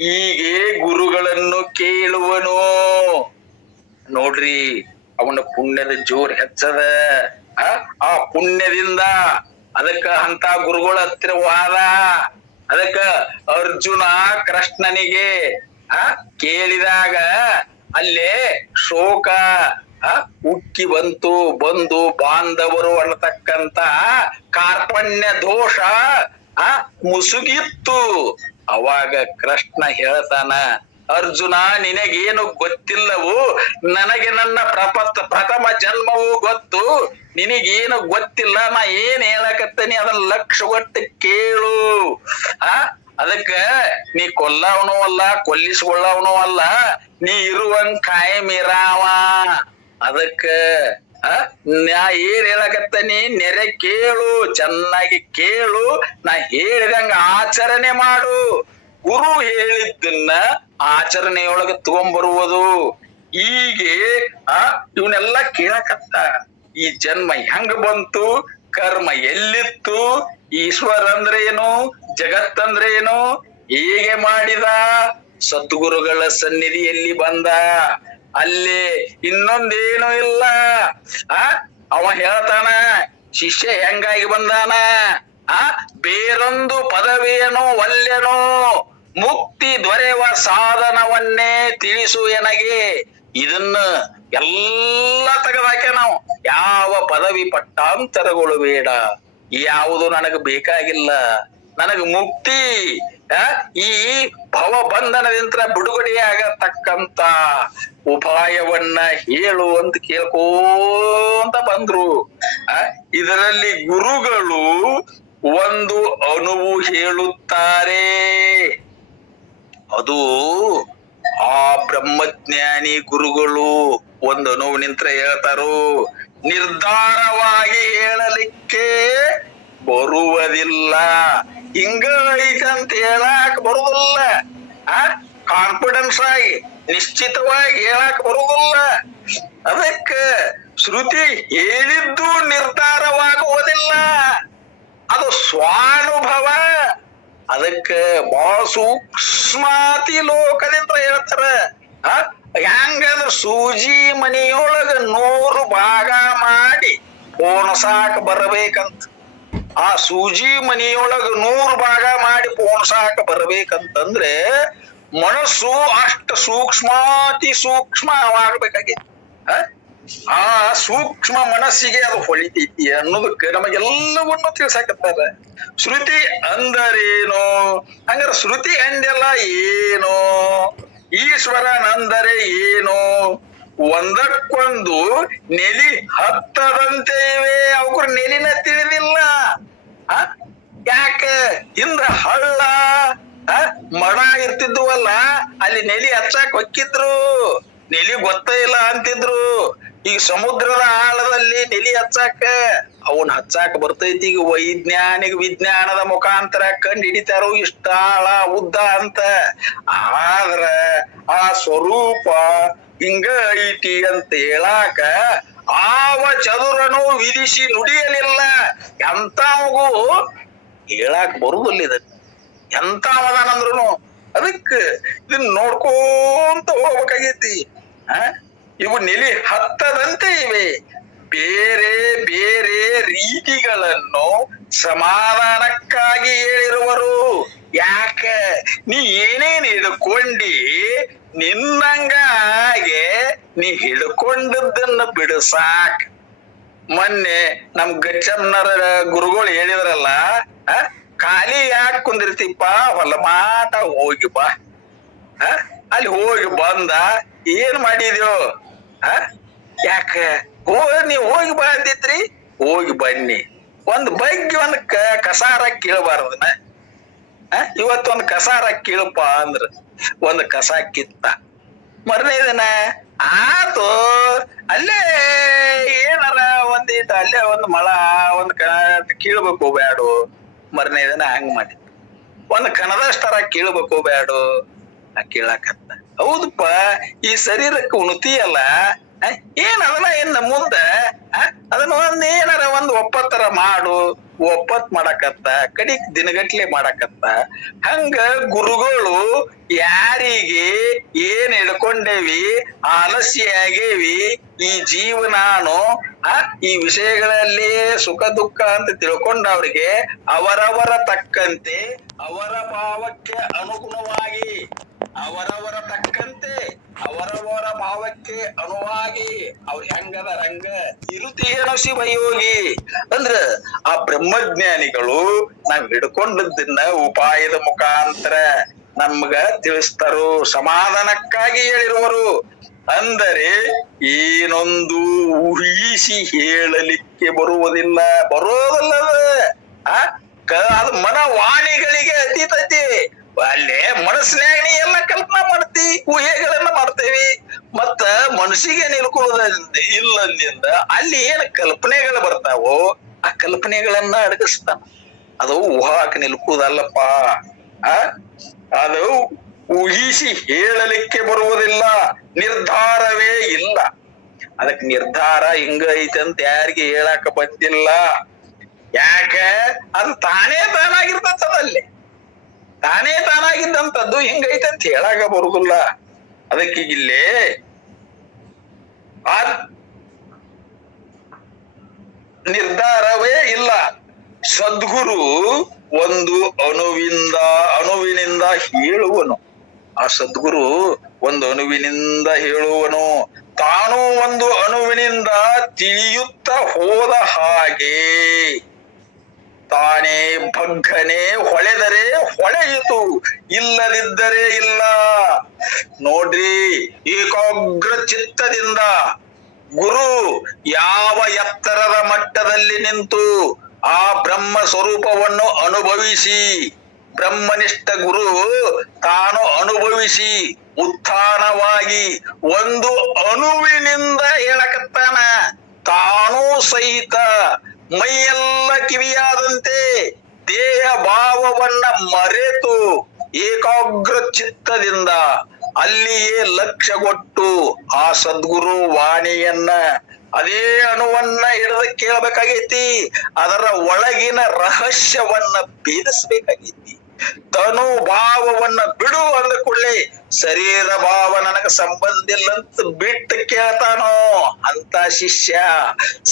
ಹೀಗೆ ಗುರುಗಳನ್ನು ಕೇಳುವನು. ನೋಡ್ರಿ, ಅವನ ಪುಣ್ಯದ ಜೋರ್ ಹೆಚ್ಚದ. ಆ ಪುಣ್ಯದಿಂದ ಅದಕ್ಕ ಅಂತ ಗುರುಗಳ ಹತ್ತಿರ ವಾದ. ಅದಕ್ಕ ಅರ್ಜುನ ಕೃಷ್ಣನಿಗೆ ಕೇಳಿದಾಗ ಅಲ್ಲೇ ಶೋಕ ಉಕ್ಕಿ ಬಂದು ಬಾಂಧವರು ಅನ್ನತಕ್ಕಂತ ಕಾರ್ಪಣ್ಯ ದೋಷ ಮುಸುಗಿತ್ತು. ಅವಾಗ ಕೃಷ್ಣ ಹೇಳ್ತಾನ, ಅರ್ಜುನ ನಿನಗೇನು ಗೊತ್ತಿಲ್ಲವು, ನನಗೆ ನನ್ನ ಪ್ರಥಮ ಜನ್ಮವು ಗೊತ್ತು, ನಿನಗೇನು ಗೊತ್ತಿಲ್ಲ. ನಾ ಏನ್ ಹೇಳಕತ್ತೇನಿ ಅದನ್ನ ಲಕ್ಷ್ಯ ಕೊಟ್ಟು ಕೇಳು. ಅದಕ್ಕ ನೀ ಕೊಲ್ಲವನೂ ಅಲ್ಲ, ಕೊಲ್ಲಿಸ್ಕೊಳ್ಳವನೂ ಅಲ್ಲ, ನೀ ಇರುವಂಗ್ ಕಾಯಮಿರಾವ. ಅದಕ್ಕ ನಾ ಏನ್ ಹೇಳಕತ್ತೇನಿ ನೆರೆ ಕೇಳು, ಚೆನ್ನಾಗಿ ಕೇಳು. ನಾ ಹೇಳಿದಂಗ ಆಚರಣೆ ಮಾಡು. ಗುರು ಹೇಳಿದ್ದನ್ನ ಆಚರಣೆಯೊಳಗ ತಗೊಂಡ್ಬರುವುದು. ಹೀಗೆ ಇವನ್ನೆಲ್ಲ ಕೇಳಕತ್ತ. ಈ ಜನ್ಮ ಹೆಂಗ ಬಂತು? ಕರ್ಮ ಎಲ್ಲಿತ್ತು? ಈಶ್ವರ ಅಂದ್ರೆ ಏನು? ಜಗತ್ತಂದ್ರೆ ಏನು? ಹೇಗೆ ಮಾಡಿದ? ಸದ್ಗುರುಗಳ ಸನ್ನಿಧಿಯಲ್ಲಿ ಬಂದ. ಅಲ್ಲಿ ಇನ್ನೊಂದೇನು ಇಲ್ಲ. ಅವ ಹೇಳ್ತಾನ, ಶಿಷ್ಯ ಹೆಂಗಾಗಿ ಬಂದಾನ? ಬೇರೊಂದು ಪದವಿಯನು ಒಲ್ಲೆನೋ, ಮುಕ್ತಿ ದೊರೆಯುವ ಸಾಧನವನ್ನೇ ತಿಳಿಸು ಎನಗೆ. ಇದನ್ನ ಎಲ್ಲ ತೆಗೆದಾಕೆ ನಾವು. ಯಾವ ಪದವಿ ಪಟ್ಟಾಂತರಗಳು ಬೇಡ, ಯಾವುದು ನನಗೆ ಬೇಕಾಗಿಲ್ಲ. ನನಗೆ ಮುಕ್ತಿ ಈ ಭವಬಂಧನದಿಂದ ಬಿಡುಗಡೆಯಾಗತಕ್ಕಂತ ಉಪಾಯವನ್ನ ಹೇಳು ಅಂತ ಕೇಳ್ಕೋಂತ ಬಂದ್ರು. ಇದರಲ್ಲಿ ಗುರುಗಳು ಒಂದು ಅನುವು ಹೇಳುತ್ತಾರೆ. ಅದು ಆ ಬ್ರಹ್ಮಜ್ಞಾನಿ ಗುರುಗಳು ಒಂದು ಅನುವು ನಿಂತ್ರ ಹೇಳ್ತಾರೋ, ನಿರ್ಧಾರವಾಗಿ ಹೇಳಲಿಕ್ಕೆ ಬರುವುದಿಲ್ಲ. ಹಿಂಗ ಐತಂತ ಹೇಳಾಕ ಬರುವುದಿಲ್ಲ. ಕಾನ್ಫಿಡೆನ್ಸ್ ಆಗಿ ನಿಶ್ಚಿತವಾಗಿ ಹೇಳಾಕ ಬರುವುದಿಲ್ಲ. ಅದಕ್ಕ ಶ್ರುತಿ ಹೇಳಿದ್ದು ನಿರ್ಧಾರವಾಗುವುದಿಲ್ಲ, ಅದು ಸ್ವಾನುಭವ. ಅದಕ್ಕ ಬಹಳ ಸೂಕ್ಷ್ಮಾತಿ ಲೋಕದಿಂದ ಹೇಳ್ತಾರ. ಹೆಂಗಂದ್ರ ಸೂಜಿ ಮನಿಯೊಳಗ 100 ಭಾಗ ಮಾಡಿ ಪೋಣಸಾಕ ಬರಬೇಕಂತ. ಆ ಸೂಜಿ ಮನಿಯೊಳಗ 100 ಭಾಗ ಮಾಡಿ ಪೋಣಸಾಕ ಬರ್ಬೇಕಂತಂದ್ರೆ ಮನಸ್ಸು ಅಷ್ಟು ಸೂಕ್ಷ್ಮಾತಿ ಸೂಕ್ಷ್ಮವಾಗಬೇಕಾಗಿತ್ತು. ಆ ಸೂಕ್ಷ್ಮ ಮನಸ್ಸಿಗೆ ಅದು ಹೊಳಿತೈತಿ ಅನ್ನೋದಕ್ಕೆ ನಮಗೆಲ್ಲವನ್ನು ತಿಳ್ಸಾಕತ್ತಾರ. ಶ್ರುತಿ ಅಂದರೇನು? ಹಂಗಾರ ಶ್ರುತಿ ಅಂದೆಲ್ಲ ಏನು? ಈಶ್ವರನಂದರೆ ಏನು? ಒಂದಕ್ಕೊಂದು ನೆಲಿ ಹತ್ತದಂತೆ ಇವೆ. ಅವ್ರ ನೆಲಿನ ತಿಳಿದಿಲ್ಲ. ಯಾಕ? ಹಿಂದ ಹಳ್ಳ ಮಡ ಇರ್ತಿದ್ವಲ್ಲ, ಅಲ್ಲಿ ನೆಲಿ ಹಚ್ಚಾಕ್ ಹೊಕ್ಕಿದ್ರು, ನೆಲಿ ಗೊತ್ತೇ ಇಲ್ಲ ಅಂತಿದ್ರು. ಈಗ ಸಮುದ್ರದ ಆಳದಲ್ಲಿ ನೆಲಿ ಹಚ್ಚಾಕ ಅವನ್ ಹಚ್ಚಾಕ ಬರ್ತೈತಿ. ಈಗ ವೈಜ್ಞಾನಿಕ ವಿಜ್ಞಾನದ ಮುಖಾಂತರ ಕಂಡು ಹಿಡಿತಾರೋ ಇಷ್ಟ ಆಳ ಉದ್ದ ಅಂತ. ಆದ್ರ ಆ ಸ್ವರೂಪ ಹಿಂಗ ಐತಿ ಅಂತ ಹೇಳಾಕ ಆವ ಚದುರನು ವಿಧಿಸಿ ನುಡಿಯಲಿಲ್ಲ. ಎಂತವಗೂ ಹೇಳಾಕ ಬರುದಿಲ್ಲ. ಇದನ್ನ ಎಂತವದಾನಂದ್ರು ಅದಕ್ಕ ಇದನ್ನ ನೋಡ್ಕೊಂತ ಹೋಗ್ಬೇಕಾಗೈತಿ. ಇವು ನೆಲಿ ಹತ್ತದಂತೆ ಇವೆ. ಬೇರೆ ಬೇರೆ ರೀತಿಗಳನ್ನು ಸಮಾಧಾನಕ್ಕಾಗಿ ಹೇಳಿರುವರು. ಯಾಕ? ನೀ ಏನೇನ್ ಹಿಡ್ಕೊಂಡಿ ನಿನ್ನಂಗ ಹಾಗೆ ನೀ ಹಿಡ್ಕೊಂಡದ್ದನ್ನ ಬಿಡಸಾಕ್. ಮೊನ್ನೆ ನಮ್ ಗಚ್ಚಮ್ಮನರ ಗುರುಗಳು ಹೇಳಿದ್ರಲ್ಲ, ಖಾಲಿ ಯಾಕೆ ಕುಂದಿರ್ತಿಪ್ಪ, ಹೊಲ ಮಾಟ ಹೋಗಿ ಬಾ. ಅಲ್ಲಿ ಹೋಗಿ ಬಂದ ಏನ್ ಮಾಡಿದ್ಯೋ? ಯಾಕ ನೀವ್ ಹೋಗಿ ಬಾ ಅಂದಿದ್ರಿ? ಹೋಗಿ ಬನ್ನಿ. ಒಂದ್ ಬಗ್ಗೆ ಒಂದ್ ಕಸಾರ ಕೀಳಬಾರ್ದನ. ಇವತ್ತೊಂದ್ ಕಸಾರ ಕೀಳಪ್ಪ ಅಂದ್ರ ಒಂದ್ ಕಸ ಕಿತ್ತ. ಮರನೇ ದಿನ ಆತು ಅಲ್ಲೇ ಏನಾರ ಒಂದೀಟ ಅಲ್ಲೇ ಒಂದ್ ಮಳ ಒಂದ್ ಕೀಳ್ಬೇಕು ಬ್ಯಾಡು. ಮರನೇ ದಿನ ಹಂಗ್ ಮಾಡಿ ಒಂದ್ ಕಣದಷ್ಟರ ಕೀಳ್ಬೇಕು ಬ್ಯಾಡು. ಕೀಳಾಕತ್ತ. ಹೌದಪ್ಪ, ಈ ಶರೀರಕ್ಕೆ ಉಣತಿಯಲ್ಲ, ಏನ್ ಅದನ್ನ ಇನ್ನ ಮುಂದ ಅದನ್ನ ಒಂದ್ ಏನಾರ ಒಂದ್ ಒಪ್ಪತ್ತರ ಮಾಡು. ಒಪ್ಪತ್ ಮಾಡಕತ್ತ, ಕಡಿಕ್ ದಿನಗಟ್ಲೆ ಮಾಡಕತ್ತ. ಹಂಗ ಗುರುಗಳು ಯಾರಿಗೆ ಏನ್ ಹಿಡ್ಕೊಂಡೇವಿ, ಆಲಸ್ಯ ಆಗೇವಿ, ಈ ಜೀವನಾನು ಈ ವಿಷಯಗಳಲ್ಲಿ ಸುಖ ದುಃಖ ಅಂತ ತಿಳ್ಕೊಂಡವ್ರಿಗೆ ಅವರವರ ತಕ್ಕಂತೆ ಅವರ ಭಾವಕ್ಕೆ ಅನುಗುಣವಾಗಿ, ಅವರವರ ತಕ್ಕಂತೆ ಅವರವರ ಭಾವಕ್ಕೆ ಅನುವಾಗಿ ಅವ್ರ ಹೆಂಗದ ರಂಗ ಇರುತ್ತೇನೋ ಶಿವಯೋಗಿ. ಅಂದ್ರ ಆ ಬ್ರಹ್ಮಜ್ಞಾನಿಗಳು ನಾವ್ ಹಿಡ್ಕೊಂಡದ್ದನ್ನ ಉಪಾಯದ ಮುಖಾಂತರ ನಮ್ಗ ತಿಳಿಸ್ತಾರೋ, ಸಮಾಧಾನಕ್ಕಾಗಿ ಹೇಳಿರುವರು. ಅಂದರೆ ಏನೊಂದು ಊಹಿಸಿ ಹೇಳಲಿಕ್ಕೆ ಬರುವುದಿಲ್ಲ, ಬರೋದಲ್ಲದ ಅದು ಮನವಾಣಿಗಳಿಗೆ ಅತೀತೈತಿ. ಅಲ್ಲೇ ಮನಸ್ಸಿನಾಗ ನೀ ಎಲ್ಲ ಕಲ್ಪನಾ ಮಾಡ್ತಿ, ಊಹೆಗಳನ್ನ ಮಾಡ್ತೇವಿ. ಮತ್ತ ಮನಸ್ಸಿಗೆ ನಿಲ್ಕೊಳ್ಳೋದ ಇಲ್ಲದಿಂದ ಅಲ್ಲಿ ಏನ್ ಕಲ್ಪನೆಗಳು ಬರ್ತಾವೋ ಆ ಕಲ್ಪನೆಗಳನ್ನ ಅಡಗಿಸ್ತಾನ. ಅದು ಊಹಾಕ ನಿಲ್ಕುದಲ್ಲಪ್ಪ. ಅದು ಊಹಿಸಿ ಹೇಳಲಿಕ್ಕೆ ಬರುವುದಿಲ್ಲ, ನಿರ್ಧಾರವೇ ಇಲ್ಲ. ಅದಕ್ಕೆ ನಿರ್ಧಾರ ಹಿಂಗ ಐತೆ ಅಂತ ಯಾರಿಗೆ ಹೇಳಾಕ ಬಂದಿಲ್ಲ. ಯಾಕ? ಅದು ತಾನೇ ತಾನಾಗಿರ್ತದಲ್ಲಿ, ತಾನೇ ತಾನಾಗಿದ್ದಂಥದ್ದು ಹಿಂಗೈತೆ ಅಂತ ಹೇಳಾಕ ಬರುದಿಲ್ಲ. ಅದಕ್ಕೆ ಇಲ್ಲಿ ಆ ನಿರ್ಧಾರವೇ ಇಲ್ಲ. ಸದ್ಗುರು ಒಂದು ಅಣುವಿನಿಂದ ಹೇಳುವನು. ಆ ಸದ್ಗುರು ಒಂದು ಅಣುವಿನಿಂದ ಹೇಳುವನು. ತಾನು ಒಂದು ಅಣುವಿನಿಂದ ತಿಳಿಯುತ್ತಾ ಹೋದ ಹಾಗೆ ತಾನೇ ಭಗ್ಗನೆ ಹೊಳೆದರೆ ಹೊಳೆಯಿತು, ಇಲ್ಲದಿದ್ದರೆ ಇಲ್ಲ. ನೋಡ್ರಿ, ಏಕಾಗ್ರ ಚಿತ್ತದಿಂದ ಗುರು ಯಾವ ಎತ್ತರದ ಮಟ್ಟದಲ್ಲಿ ನಿಂತು ಆ ಬ್ರಹ್ಮ ಸ್ವರೂಪವನ್ನು ಅನುಭವಿಸಿ, ಬ್ರಹ್ಮನಿಷ್ಠ ಗುರು ತಾನು ಅನುಭವಿಸಿ ಉತ್ಥಾನವಾಗಿ ಒಂದು ಅಣುವಿನಿಂದ ಹೇಳಕತ್ತಾನ. ತಾನೂ ಸಹಿತ ಮೈಯೆಲ್ಲ ಕಿವಿಯಾದಂತೆ ದೇಹ ಭಾವವನ್ನ ಮರೆತು ಏಕಾಗ್ರ ಚಿತ್ತದಿಂದ ಅಲ್ಲಿಯೇ ಲಕ್ಷ್ಯಗೊಟ್ಟು ಆ ಸದ್ಗುರು ವಾಣಿಯನ್ನ, ಅದೇ ಅಣುವನ್ನ ಹಿಡಿದು ಕೇಳಬೇಕಾಗೈತಿ. ಅದರ ಒಳಗಿನ ರಹಸ್ಯವನ್ನ ಭೇದಿಸ್ಬೇಕಾಗೈತಿ. ತನು ಭಾವವನ್ನ ಬಿಡು ಅಂದ ಕೂಡಲೇ ಶರೀರ ಭಾವ ನನಗ ಸಂಬಂಧ ಇಲ್ಲ ಅಂತ ಬಿಟ್ಟು ಕೇಳ್ತಾನೋ ಅಂತ ಶಿಷ್ಯ,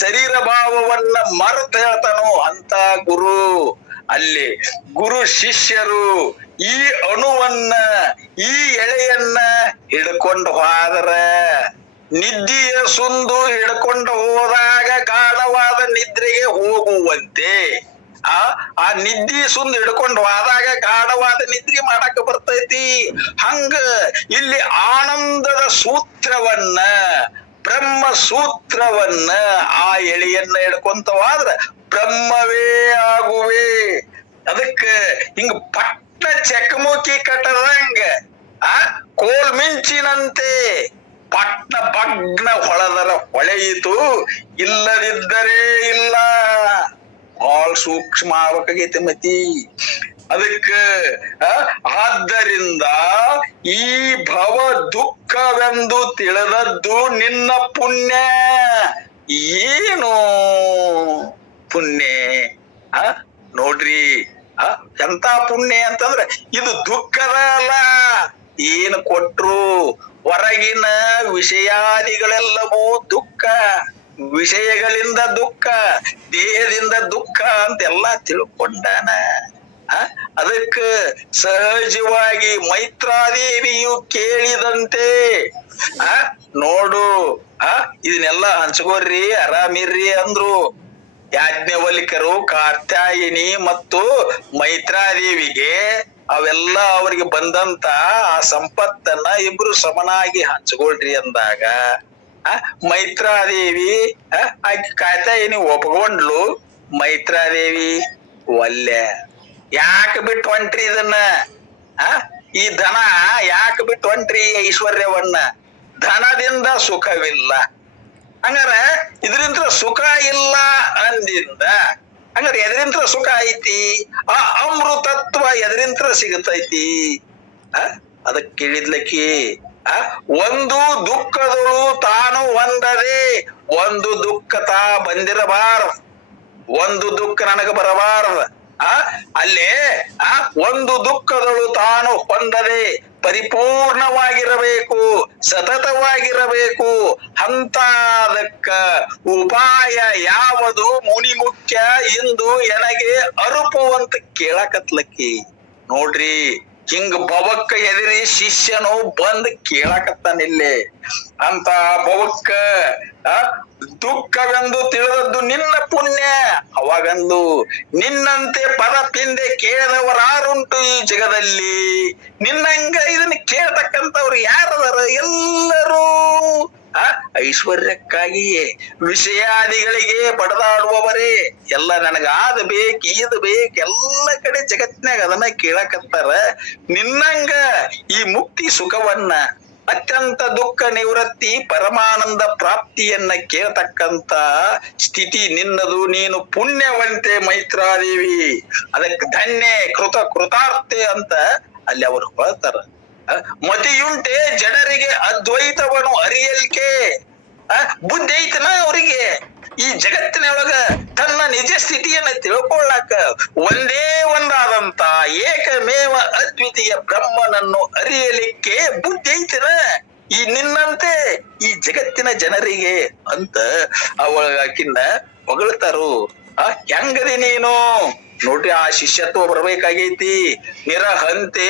ಶರೀರ ಭಾವವನ್ನ ಮರೆತು ಹೇಳ್ತಾನೋ ಅಂತ ಗುರು. ಅಲ್ಲಿ ಗುರು ಶಿಷ್ಯರು ಈ ಅಣುವನ್ನ, ಈ ಎಳೆಯನ್ನ ಹಿಡ್ಕೊಂಡು ಹೋದ್ರ ನಿದ್ದಿಯ ಸುಂದು ಹಿಡ್ಕೊಂಡು ಹೋದಾಗ ಗಾಢವಾದ ನಿದ್ರೆಗೆ ಹೋಗುವಂತೆ, ಆ ನಿದ್ದಿ ಸುಂದ್ ಹಿಡ್ಕೊಂಡು ಹೋದಾಗ ಗಾಢವಾದ ನಿದ್ರೆ ಮಾಡಾಕ ಬರ್ತೈತಿ. ಹಂಗ ಇಲ್ಲಿ ಆನಂದದ ಸೂತ್ರವನ್ನ, ಬ್ರಹ್ಮ ಸೂತ್ರವನ್ನ ಆ ಎಳೆಯನ್ನ ಹಿಡ್ಕೊಂತ ಹೋದ್ರ ಬ್ರಹ್ಮವೇ ಆಗುವೆ. ಅದಕ್ಕ ಹಿಂಗ ಪಟ್ಟ ಚಕಮುಕಿ ಕಟ್ಟದಂಗ ಕೋಲ್ ಮಿಂಚಿನಂತೆ ಪಟ್ಟ ಭಗ್ನ ಹೊಳದರ ಹೊಳೆಯಿತು, ಇಲ್ಲದಿದ್ದರೆ ಇಲ್ಲ. ಬಹಳ ಸೂಕ್ಷ್ಮ ಆಗ್ಬೇಕಾಗೈತೆ ಮತಿ. ಅದಕ್ಕ ಆದ್ದರಿಂದ ಈ ಭವ ದುಃಖವೆಂದು ತಿಳಿದದ್ದು ನಿನ್ನ ಪುಣ್ಯ. ಏನು ಪುಣ್ಯ? ನೋಡ್ರಿ, ಎಂತ ಪುಣ್ಯ ಅಂತಂದ್ರೆ ಇದು ದುಃಖದ ಅಲ್ಲ. ಏನು ಕೊಟ್ರು ಹೊರಗಿನ ವಿಷಯಾದಿಗಳೆಲ್ಲವೂ ದುಃಖ, ವಿಷಯಗಳಿಂದ ದುಃಖ, ದೇಹದಿಂದ ದುಃಖ ಅಂತೆಲ್ಲ ತಿಳ್ಕೊಂಡಾನ. ಅದಕ್ಕ ಸಹಜವಾಗಿ ಮೈತ್ರಾದೇವಿಯು ಕೇಳಿದಂತೆ ನೋಡು, ಇದನ್ನೆಲ್ಲ ಹಂಚ್ಕೋರ್ರಿ, ಆರಾಮಿರ್ರಿ ಅಂದ್ರು. ಯಾಜ್ಞವಲ್ಕ್ಯರು ಕಾತ್ಯಾಯಿನಿ ಮತ್ತು ಮೈತ್ರಾದೇವಿಗೆ ಅವೆಲ್ಲ ಅವರಿಗೆ ಬಂದಂತ ಆ ಸಂಪತ್ತನ್ನ ಇಬ್ರು ಸಮನಾಗಿ ಹಂಚ್ಕೊಳ್ರಿ ಅಂದಾಗ ಮೈತ್ರಾದೇವಿ ಆಕೆ ಕಾತ್ಯಾಯಿನಿ ಒಪ್ಕೊಂಡ್ಲು. ಮೈತ್ರಾದೇವಿ ಒಲ್ಲೆ. ಯಾಕೆ ಬಿಟ್ಟು ಹೊಂಟ್ರಿ ಇದನ್ನ? ಈ ಧನ ಯಾಕೆ ಬಿಟ್ಟು ಹೊಂಟ್ರಿ? ಐಶ್ವರ್ಯವನ್ನ. ಧನದಿಂದ ಸುಖವಿಲ್ಲ. ಹಂಗಾರ ಇದರಿಂದ ಸುಖ ಇಲ್ಲ ಅಂದಿಂದ ಹಂಗಾರೆ ಎದರಿಂತ್ರ ಸುಖ ಐತಿ? ಆ ಅಮೃತತ್ವ ಎದರಿಂತ್ರ ಸಿಗತೈತಿ? ಅದಕ್ಕೆ ಕೇಳಿದ್ಲಕ್ಕಿ, ಒಂದು ದುಃಖದಳು ತಾನು ಹೊಂದದೆ ಒಂದು ದುಃಖ ತಾ ಬಂದಿರಬಾರದು, ಒಂದು ದುಃಖ ನನಗ ಬರಬಾರದು. ಅಲ್ಲೇ ಒಂದು ದುಃಖದಳು ತಾನು ಹೊಂದದೆ ಪರಿಪೂರ್ಣವಾಗಿರಬೇಕು, ಸತತವಾಗಿರಬೇಕು. ಅಂತದಕ್ಕ ಉಪಾಯ ಯಾವುದು ಮುನಿ ಮುಖ್ಯ ಎಂದು ಎನಗೆ ಅರುಪುವಂತ ಕೇಳಕತ್ಲಕ್ಕಿ. ನೋಡ್ರಿ, ಹಿಂಗ ಭವಕ್ಕ ಎದಿರಿ ಶಿಷ್ಯನು ಬಂದ್ ಕೇಳಕತ್ತಾನಿಲ್ಲೇ. ಅಂತ ಭವಕ್ಕ ದುಃಖವೆಂದು ತಿಳಿದದ್ದು ನಿನ್ನ ಪುಣ್ಯ. ಅವಾಗಂದು ನಿನ್ನಂತೆ ಪದ ಪಿಂದೆ ಕೇಳದವರಾರುಂಟು ಈ ಜಗದಲ್ಲಿ? ನಿನ್ನಂಗ ಇದನ್ನ ಕೇಳ್ತಕ್ಕಂಥವ್ರು ಯಾರದಾರ? ಎಲ್ಲರೂ ಐಶ್ವರ್ಯಕ್ಕಾಗಿಯೇ ವಿಷಯಾದಿಗಳಿಗೆ ಬಡದಾಡುವವರೇ. ಎಲ್ಲ ನನಗ ಅದ್ ಬೇಕ್, ಇದ್ ಬೇಕ್, ಎಲ್ಲ ಕಡೆ ಜಗತ್ನ್ಯಾಗ ಅದನ್ನ ಕೇಳಕತ್ತಾರ. ನಿನ್ನಂಗ ಈ ಮುಕ್ತಿ ಸುಖವನ್ನ, ಅತ್ಯಂತ ದುಃಖ ನಿವೃತ್ತಿ, ಪರಮಾನಂದ ಪ್ರಾಪ್ತಿಯನ್ನ ಕೇಳ್ತಕ್ಕಂತ ಸ್ಥಿತಿ ನಿನ್ನದು. ನೀನು ಪುಣ್ಯವಂತೆ ಮೈತ್ರಾದೇವಿ. ಅದಕ್ಕೆ ಧನ್ಯ ಕೃತಾರ್ಥೆ ಅಂತ ಅಲ್ಲಿ ಅವರು ಹೇಳ್ತಾರ. ಮತಿಯುಂಟೆ ಜಡರಿಗೆ ಅದ್ವೈತವನ್ನು ಅರಿಯಲಿಕ್ಕೆ. ಬುದ್ಧಿ ಐತನ ಅವರಿಗೆ ಈ ಜಗತ್ತಿನೊಳಗ ತನ್ನ ನಿಜ ಸ್ಥಿತಿಯನ್ನ ತಿಳ್ಕೊಳ್ಳಾಕ ಒಂದೇ ಒಂದಾದಂತ ಏಕಮೇವ ಅದ್ವಿತೀಯ ಬ್ರಹ್ಮನನ್ನು ಅರಿಯಲಿಕ್ಕೆ ಬುದ್ಧಿ ಐತನ ಈ ನಿನ್ನಂತೆ ಈ ಜಗತ್ತಿನ ಜನರಿಗೆ ಅಂತ ಅವಳಾಕಿನ್ನ ಹೊಗಳ್ತಾರು. ಹೆಂಗದಿ ನೀನು? ನೋಡ್ರಿ, ಆ ಶಿಷ್ಯತ್ವ ಬರ್ಬೇಕಾಗೈತಿ. ನಿರಹಂತೆ,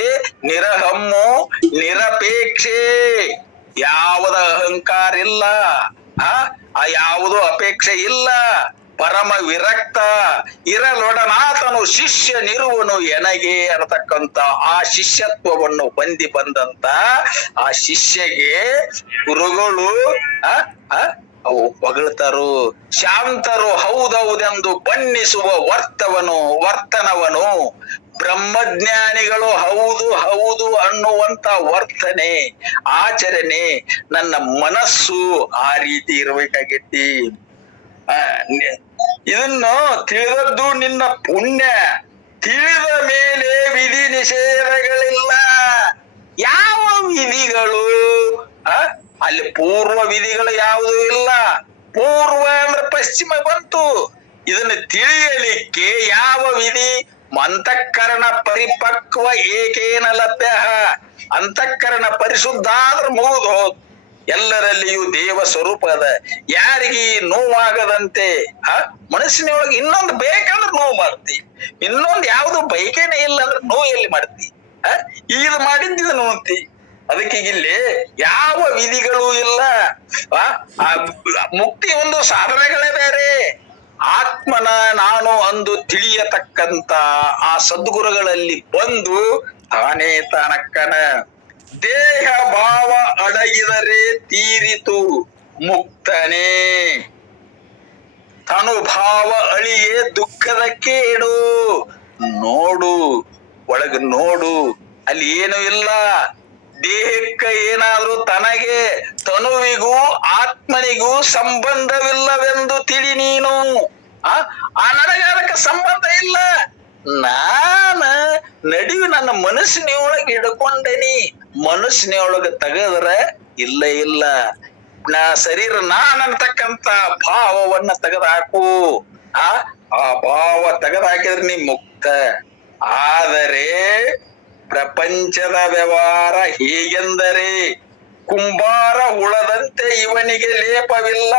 ನಿರಹಮ್ಮು, ನಿರಪೇಕ್ಷೆ. ಯಾವುದ ಅಹಂಕಾರ ಇಲ್ಲ, ಆ ಯಾವುದೋ ಅಪೇಕ್ಷೆ ಇಲ್ಲ. ಪರಮ ವಿರಕ್ತ ಇರಲೊಡನಾತನು ಶಿಷ್ಯನಿರುವನು ಎನಗೆ ಅನ್ನತಕ್ಕಂತ ಆ ಶಿಷ್ಯತ್ವವನ್ನು ಹೊಂದಿ ಬಂದಂತ ಆ ಶಿಷ್ಯಗೆ ಗುರುಗಳು ಆ ಆ ಅವು ಹೊಗಳ್ತಾರು, ಶಾಂತರು ಹೌದೌದೆಂದು ಬಣ್ಣಿಸುವ ವರ್ತನವನು, ಬ್ರಹ್ಮಜ್ಞಾನಿಗಳು ಹೌದು ಹೌದು ಅನ್ನುವಂತ ವರ್ತನೆ ಆಚರಣೆ ನನ್ನ ಮನಸ್ಸು ಆ ರೀತಿ ಇರ್ಬೇಕಾಗೈತಿ. ಇದನ್ನು ತಿಳಿದದ್ದು ನಿನ್ನ ಪುಣ್ಯ, ತಿಳಿದ ಮೇಲೆ ವಿಧಿ ನಿಷೇಧಗಳಿಲ್ಲ. ಯಾವ ವಿಧಿಗಳು? ಅಲ್ಲಿ ಪೂರ್ವ ವಿಧಿಗಳು ಯಾವುದೂ ಇಲ್ಲ. ಪೂರ್ವ ಅಂದ್ರೆ ಪಶ್ಚಿಮ ಬಂತು. ಇದನ್ನು ತಿಳಿಯಲಿಕ್ಕೆ ಯಾವ ವಿಧಿ? ಅಂತಃಕರಣ ಪರಿಪಕ್ವ ಏಕೇನ ಲಭ್ಯ. ಅಂತಃಕರಣ ಪರಿಶುದ್ಧ ಆದ್ರೆ ಮುಗಿದು ಹೋದ್. ಎಲ್ಲರಲ್ಲಿಯೂ ದೇವ ಸ್ವರೂಪ ಅದ. ಯಾರಿಗೆ ನೋವಾಗದಂತೆ ಮನಸ್ಸಿನೊಳಗೆ ಇನ್ನೊಂದು ಬೇಕಂದ್ರೆ ನೋವು ಮಾಡ್ತಿ, ಇನ್ನೊಂದು ಯಾವ್ದು ಬೈಕೇನೆ ಇಲ್ಲ ಅಂದ್ರೆ ನೋವು ಎಲ್ಲಿ ಮಾಡ್ತಿ? ಇದು ಮಾಡಿದ್ದು ನೋಡ್ತಿ. ಅದಕ್ಕೆ ಇಲ್ಲಿ ಯಾವ ವಿಧಿಗಳು ಇಲ್ಲ. ಮುಕ್ತಿ ಒಂದು ಸಾಧನೆಗಳೇ ಬೇರೆ. ಆತ್ಮನ ನಾನು ಅಂದು ತಿಳಿಯತಕ್ಕಂತ ಆ ಸದ್ಗುರುಗಳಲ್ಲಿ ಬಂದು ತಾನೇ ತಾನಕ್ಕನ ದೇಹ ಭಾವ ಅಡಗಿದರೆ ತೀರಿತು ಮುಕ್ತನೇ. ತನುಭಾವ ಅಳಿಯೇ ದುಃಖದ ಕೇಡು. ನೋಡು, ಒಳಗ ನೋಡು, ಅಲ್ಲಿ ಏನು ಇಲ್ಲ. ದೇಹಕ್ಕೆ ಏನಾದ್ರೂ ತನಗೆ ತನುವಿಗೂ ಆತ್ಮನಿಗೂ ಸಂಬಂಧವಿಲ್ಲವೆಂದು ತಿಳಿ ನೀನು. ಆ ನನಗೆ ಅದಕ್ಕೆ ಸಂಬಂಧ ಇಲ್ಲ. ನಡುವೆ ನನ್ನ ಮನಸ್ಸಿನೊಳಗೆ ಹಿಡ್ಕೊಂಡೇನಿ. ಮನಸ್ಸಿನೊಳಗೆ ತೆಗದ್ರ ಇಲ್ಲ ಇಲ್ಲ. ಶರೀರ ನಾನಂತಕ್ಕಂತ ಭಾವವನ್ನ ತೆಗೆದುಹಾಕು. ಆ ಭಾವ ತೆಗೆದುಹಾಕಿದ್ರೆ ನೀ ಮುಕ್ತ. ಆದರೆ ಪ್ರಪಂಚದ ವ್ಯವಹಾರ ಹೇಗೆಂದರೆ ಕುಂಬಾರ ಹುಳದಂತೆ ಇವನಿಗೆ ಲೇಪವಿಲ್ಲ.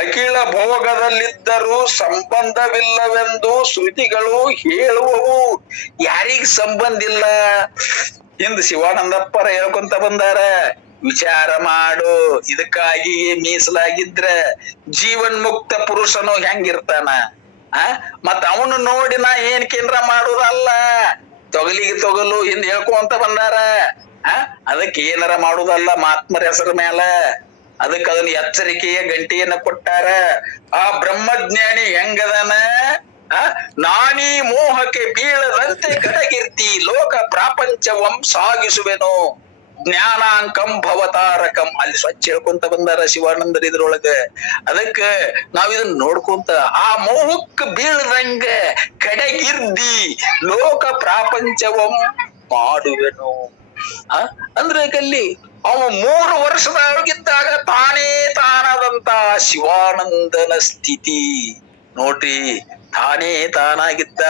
ಅಖಿಲ ಭೋಗದಲ್ಲಿದ್ದರೂ ಸಂಬಂಧವಿಲ್ಲವೆಂದು ಶ್ರುತಿಗಳು ಹೇಳುವವು. ಯಾರಿಗ ಸಂಬಂಧ ಇಲ್ಲ? ಎಂದು ಶಿವಾನಂದಪ್ಪರ ಹೇಳ್ಕೊಂತ ಬಂದಾರ. ವಿಚಾರ ಮಾಡು. ಇದಕ್ಕಾಗಿ ಮೀಸಲಾಗಿದ್ರ ಜೀವನ್ಮುಕ್ತ ಪುರುಷನು ಹೆಂಗಿರ್ತಾನ? ಮತ್ತ ಅವನು ನೋಡಿ ನಾ ಏನ್ ಕೇಂದ್ರ ಮಾಡುದಲ್ಲ. ತೊಗಲಿಗೆ ತೊಗಲು ಹಿಂದ್ ಹೇಳ್ಕೊಂತ ಬಂದಾರ. ಅದಕ್ಕೆ ಏನಾರ ಮಾಡುದಲ್ಲ ಮಹಾತ್ಮರ ಹೆಸರ ಮೇಲ. ಅದಕ್ಕೆ ಅದನ್ನ ಎಚ್ಚರಿಕೆಯ ಗಂಟೆಯನ್ನ ಕೊಟ್ಟಾರ. ಆ ಬ್ರಹ್ಮಜ್ಞಾನಿ ಹೆಂಗದನ? ನಾನೀ ಮೋಹಕ್ಕೆ ಬೀಳದಂತೆ ಕಡಗಿರ್ತಿ ಲೋಕ ಪ್ರಾಪಂಚವಂ ಸಾಗಿಸುವೆನು ಜ್ಞಾನಾಂಕಂ ಭವತಾರಕಂ. ಅಲ್ಲಿ ಸ್ವಚ್ಛ ಹೇಳ್ಕೊಂತ ಬಂದಾರ ಶಿವಾನಂದರ ಇದ್ರೊಳಗ. ಅದಕ್ಕ ನಾವ್ ಇದನ್ನ ನೋಡ್ಕೊಂತ ಆ ಮೋಹಕ್ಕೆ ಬೀಳದಂಗ ಕಡೆಗಿರ್ದಿ ಲೋಕ ಪ್ರಾಪಂಚವಂ ಮಾಡುವೆನು. ಅಂದ್ರೆ ಅಲ್ಲಿ ಅವ 3 ವರ್ಷದೊಳಗಿದ್ದಾಗ ತಾನೇ ತಾನಾದಂತ ಶಿವಾನಂದನ ಸ್ಥಿತಿ ನೋಡ್ರಿ. ತಾನೇ ತಾನಾಗಿದ್ದ,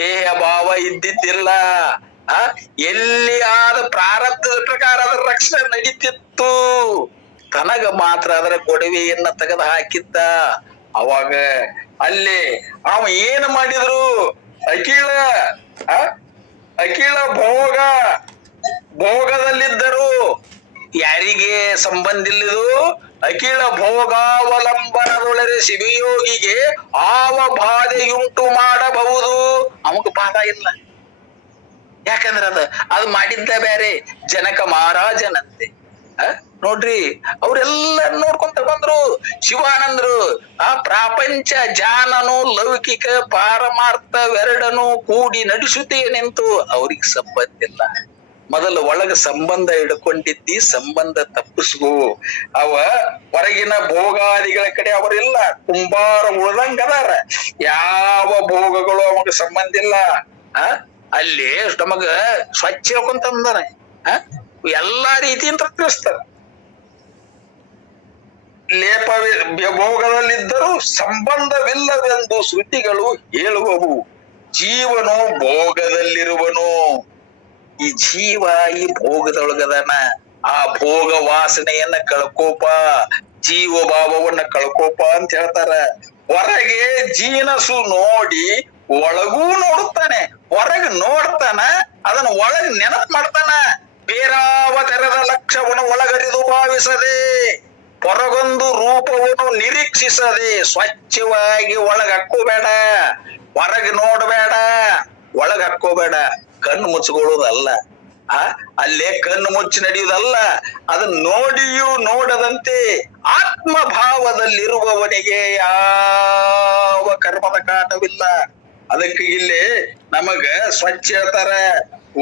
ದೇಹ ಭಾವ ಇದ್ದಿದ್ದಿಲ್ಲ. ಎಲ್ಲಿ ಆದ ಪ್ರಾರಬ್ಧದ ಪ್ರಕಾರ ಅದರ ರಕ್ಷಣೆ ನಡೀತಿತ್ತು. ತನಗ ಮಾತ್ರ ಅದರ ಕೊಡವೆಯನ್ನ ತೆಗೆದು ಹಾಕಿದ್ದ. ಅವಾಗ ಅಲ್ಲಿ ಅವ ಏನು ಮಾಡಿದ್ರು? ಅಖಿಲ ಭೋಗದಲ್ಲಿದ್ದರು. ಯಾರಿಗೆ ಸಂಬಂಧ ಇಲ್ಲಿದು? ಅಖಿಲ ಭೋಗಾವಲಂಬನದೊಳರೆ ಶಿವಯೋಗಿಗೆ ಆವ ಬಾಧೆಯುಂಟು ಮಾಡಬಹುದು. ಅವಾಗ ಬಾಧ ಇಲ್ಲ. ಯಾಕಂದ್ರೆ ಅದು ಮಾಡಿದ್ದ ಬೇರೆ. ಜನಕ ಮಹಾರಾಜನಂತೆ ನೋಡ್ರಿ. ಅವ್ರೆಲ್ಲ ನೋಡ್ಕೊಂತ ಬಂದ್ರು. ಶಿವಾನಂದ್ರು ಆ ಪ್ರಾಪಂಚ ಜಾನನು ಲೌಕಿಕ ಪಾರಮಾರ್ಥವೆರಡನು ಕೂಡಿ ನಡೆಸುತ್ತೇನೆಂತು ಅವ್ರಿಗೆ ಸಂಬಂಧ ಇಲ್ಲ. ಮೊದಲು ಒಳಗ ಸಂಬಂಧ ಹಿಡ್ಕೊಂಡಿದ್ದಿ, ಸಂಬಂಧ ತಪ್ಪಿಸ್ಕೋ. ಅವ ಹೊರಗಿನ ಭೋಗಾದಿಗಳ ಕಡೆ ಅವರಿಲ್ಲ. ಕುಂಬಾರ ಉಳ್ದಂಗದಾರ. ಯಾವ ಭೋಗಗಳು ಅವಾಗ ಸಂಬಂಧ ಇಲ್ಲ. ಅಲ್ಲಿ ನಮಗ ಸ್ವಚ್ಛ ಹೇಳ್ಕೊಂತ ಅಂದಾರ. ಎಲ್ಲಾ ರೀತಿಯಿಂದ ತಿಳಿಸ್ತಾರ. ಭೋಗದಲ್ಲಿದ್ದರೂ ಸಂಬಂಧವಿಲ್ಲವೆಂದು ಶ್ರುತಿಗಳು ಹೇಳುವವು. ಜೀವನು ಭೋಗದಲ್ಲಿರುವನು. ಈ ಜೀವ ಈ ಭೋಗದೊಳಗದನ. ಆ ಭೋಗ ವಾಸನೆಯನ್ನ ಕಳ್ಕೋಪ, ಜೀವ ಭಾವವನ್ನ ಕಳ್ಕೋಪ ಅಂತ ಹೇಳ್ತಾರ. ಹೊರಗೆ ಜೀನಸು ನೋಡಿ ಒಳಗೂ ನೋಡುತ್ತಾನೆ, ಹೊರಗೆ ನೋಡ್ತಾನ, ಅದನ್ನ ಒಳಗ್ ನೆನಪು ಮಾಡ್ತಾನ. ಬೇರಾವ ತೆರೆದ ಲಕ್ಷ್ಯವನ್ನು ಒಳಗರಿದು ಭಾವಿಸದೆ ಹೊರಗೊಂದು ರೂಪವನ್ನು ನಿರೀಕ್ಷಿಸದೆ ಸ್ವಚ್ಛವಾಗಿ ಒಳಗ್ ಹಾಕೋಬೇಡ, ಹೊರಗೆ ನೋಡಬೇಡ, ಒಳಗ್ ಹಾಕೋಬೇಡ. ಕಣ್ಣು ಮುಚ್ಕೊಳ್ಳೋದಲ್ಲ, ಅಲ್ಲೇ ಕಣ್ಣು ಮುಚ್ಚಿ ನಡೆಯುವುದಲ್ಲ, ಅದನ್ನ ನೋಡಿಯೂ ನೋಡದಂತೆ ಆತ್ಮಭಾವದಲ್ಲಿರುವವನಿಗೆ ಯಾವ ಕರ್ಮದ ಕಾಟವಿಲ್ಲ. ಅದಕ್ಕೆ ಇಲ್ಲಿ ನಮಗ ಸ್ವಚ್ಛ ಹೇಳ್ತಾರ,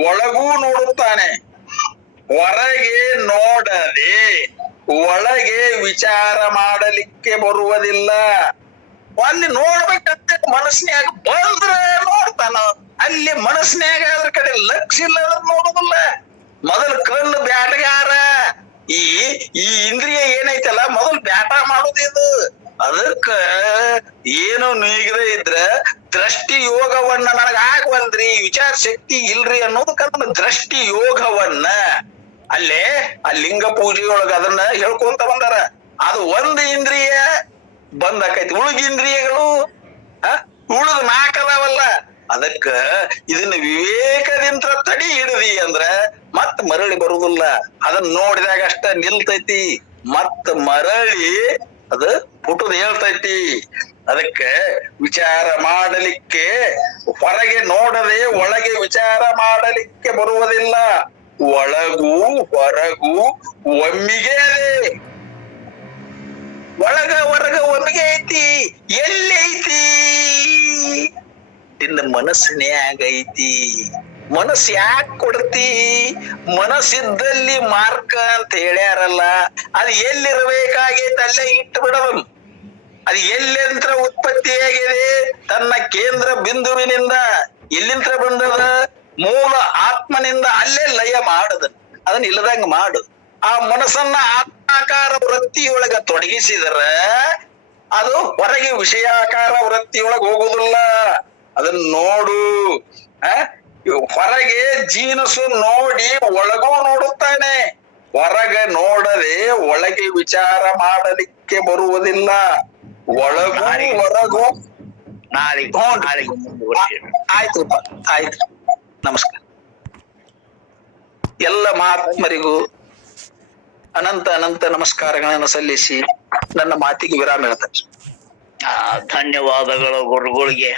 ಒಳಗೂ ನೋಡುತ್ತಾನೆ, ಹೊರಗೆ ನೋಡದೆ ಒಳಗೆ ವಿಚಾರ ಮಾಡಲಿಕ್ಕೆ ಬರುವುದಿಲ್ಲ. ಅಲ್ಲಿ ನೋಡ್ಬೇಕಂತ ಮನಸ್ನ್ಯಾಗ ಬಂದ್ರೆ ನೋಡ್ತಾನ, ಅಲ್ಲಿ ಮನಸ್ನ್ಯಾಗ ಅದ್ರ ಕಡೆ ಲಕ್ಷ್ಯ ಇಲ್ಲ ಅಂದ್ರೆ ನೋಡುದಿಲ್ಲ. ಮೊದಲು ಕಣ್ಣು ಬ್ಯಾಟಗಾರ, ಈ ಇಂದ್ರಿಯ ಏನೈತಲ್ಲ ಮೊದಲು ಬ್ಯಾಟ ಮಾಡುದಿದು. ಅದಕ್ಕ ಏನು ನೀಗದೆ ಇದ್ರ ದೃಷ್ಟಿ ಯೋಗವನ್ನ ನನಗ ಆಗವಲ್ರಿ, ವಿಚಾರ ಶಕ್ತಿ ಇಲ್ರಿ ಅನ್ನೋದಕ್ಕ ದೃಷ್ಟಿ ಯೋಗವನ್ನ ಅಲ್ಲೇ ಆ ಲಿಂಗ ಪೂಜೆಯೊಳಗ ಅದನ್ನ ಹೇಳ್ಕೊಂತ ಬಂದಾರ. ಅದು ಒಂದು ಇಂದ್ರಿಯ ಬಂದಾಕೈತಿ, ಉಳಿದ ಇಂದ್ರಿಯಗಳು ಉಳಿದ ನಾಲ್ಕದಾವಲ್ಲ. ಅದಕ್ಕ ಇದನ್ನ ವಿವೇಕದಿಂದ ತಡಿ ಹಿಡಿದಿ ಅಂದ್ರ ಮತ್ ಮರಳಿ ಬರುದಿಲ್ಲ. ಅದನ್ನ ನೋಡಿದಾಗ ಅಷ್ಟ ನಿಲ್ತೈತಿ, ಮತ್ ಮರಳಿ ಅದು ಪುಟದ ಹೇಳ್ತೈತಿ. ಅದಕ್ಕೆ ವಿಚಾರ ಮಾಡಲಿಕ್ಕೆ ಹೊರಗೆ ನೋಡದೆ ಒಳಗೆ ವಿಚಾರ ಮಾಡಲಿಕ್ಕೆ ಬರುವುದಿಲ್ಲ. ಒಳಗೂ ಹೊರಗೂ ಒಮ್ಮಿಗೆ ಅದೇ, ಒಳಗ ಹೊರಗ ಒಮ್ಮಿಗೆ ಐತಿ. ಎಲ್ಲಿ ಐತಿ? ನಿನ್ನ ಮನಸ್ಸಿನ್ಯಾಗ ಐತಿ. ಮನಸ್ಸು ಯಾಕೆ ಕೊಡ್ತಿ? ಮನಸ್ಸಿದ್ದಲ್ಲಿ ಮಾರ್ಕ ಅಂತ ಹೇಳ್ಯಾರಲ್ಲ, ಅದು ಎಲ್ಲಿರ್ಬೇಕಾಗೈತೆ ಅಲ್ಲೇ ಇಟ್ಟು ಬಿಡೋದು. ಅದು ಎಲ್ಲಿಂತ್ರ ಉತ್ಪತ್ತಿಯಾಗಿದೆ? ತನ್ನ ಕೇಂದ್ರ ಬಿಂದುವಿನಿಂದ. ಎಲ್ಲಿಂತ್ರ ಬಂದದ? ಮೂಲ ಆತ್ಮನಿಂದ. ಅಲ್ಲೇ ಲಯ ಮಾಡದ, ಅದನ್ನ ಇಲ್ಲದಂಗ ಮಾಡು. ಆ ಮನಸ್ಸನ್ನ ಆತ್ಮಾಕಾರ ವೃತ್ತಿಯೊಳಗ ತೊಡಗಿಸಿದರ ಅದು ಹೊರಗೆ ವಿಷಯಾಕಾರ ವೃತ್ತಿಯೊಳಗ ಹೋಗುದಿಲ್ಲ. ಅದನ್ನ ನೋಡು. ಹೊರಗೆ ಜೀನಸು ನೋಡಿ ಒಳಗೂ ನೋಡುತ್ತಾನೆ, ಹೊರಗೆ ನೋಡದೆ ಒಳಗೆ ವಿಚಾರ ಮಾಡಲಿಕ್ಕೆ ಬರುವುದಿಲ್ಲ. ಒಳಗೂ ಹೊರಗೂ ಆಯ್ತು. ನಮಸ್ಕಾರ. ಎಲ್ಲ ಮಹಾತ್ಮರಿಗೂ ಅನಂತ ಅನಂತ ನಮಸ್ಕಾರಗಳನ್ನು ಸಲ್ಲಿಸಿ ನನ್ನ ಮಾತಿಗೆ ವಿರಾಮ ಹೇಳ್ತಾರೆ. ಧನ್ಯವಾದಗಳು ಗುರುಗಳಿಗೆ.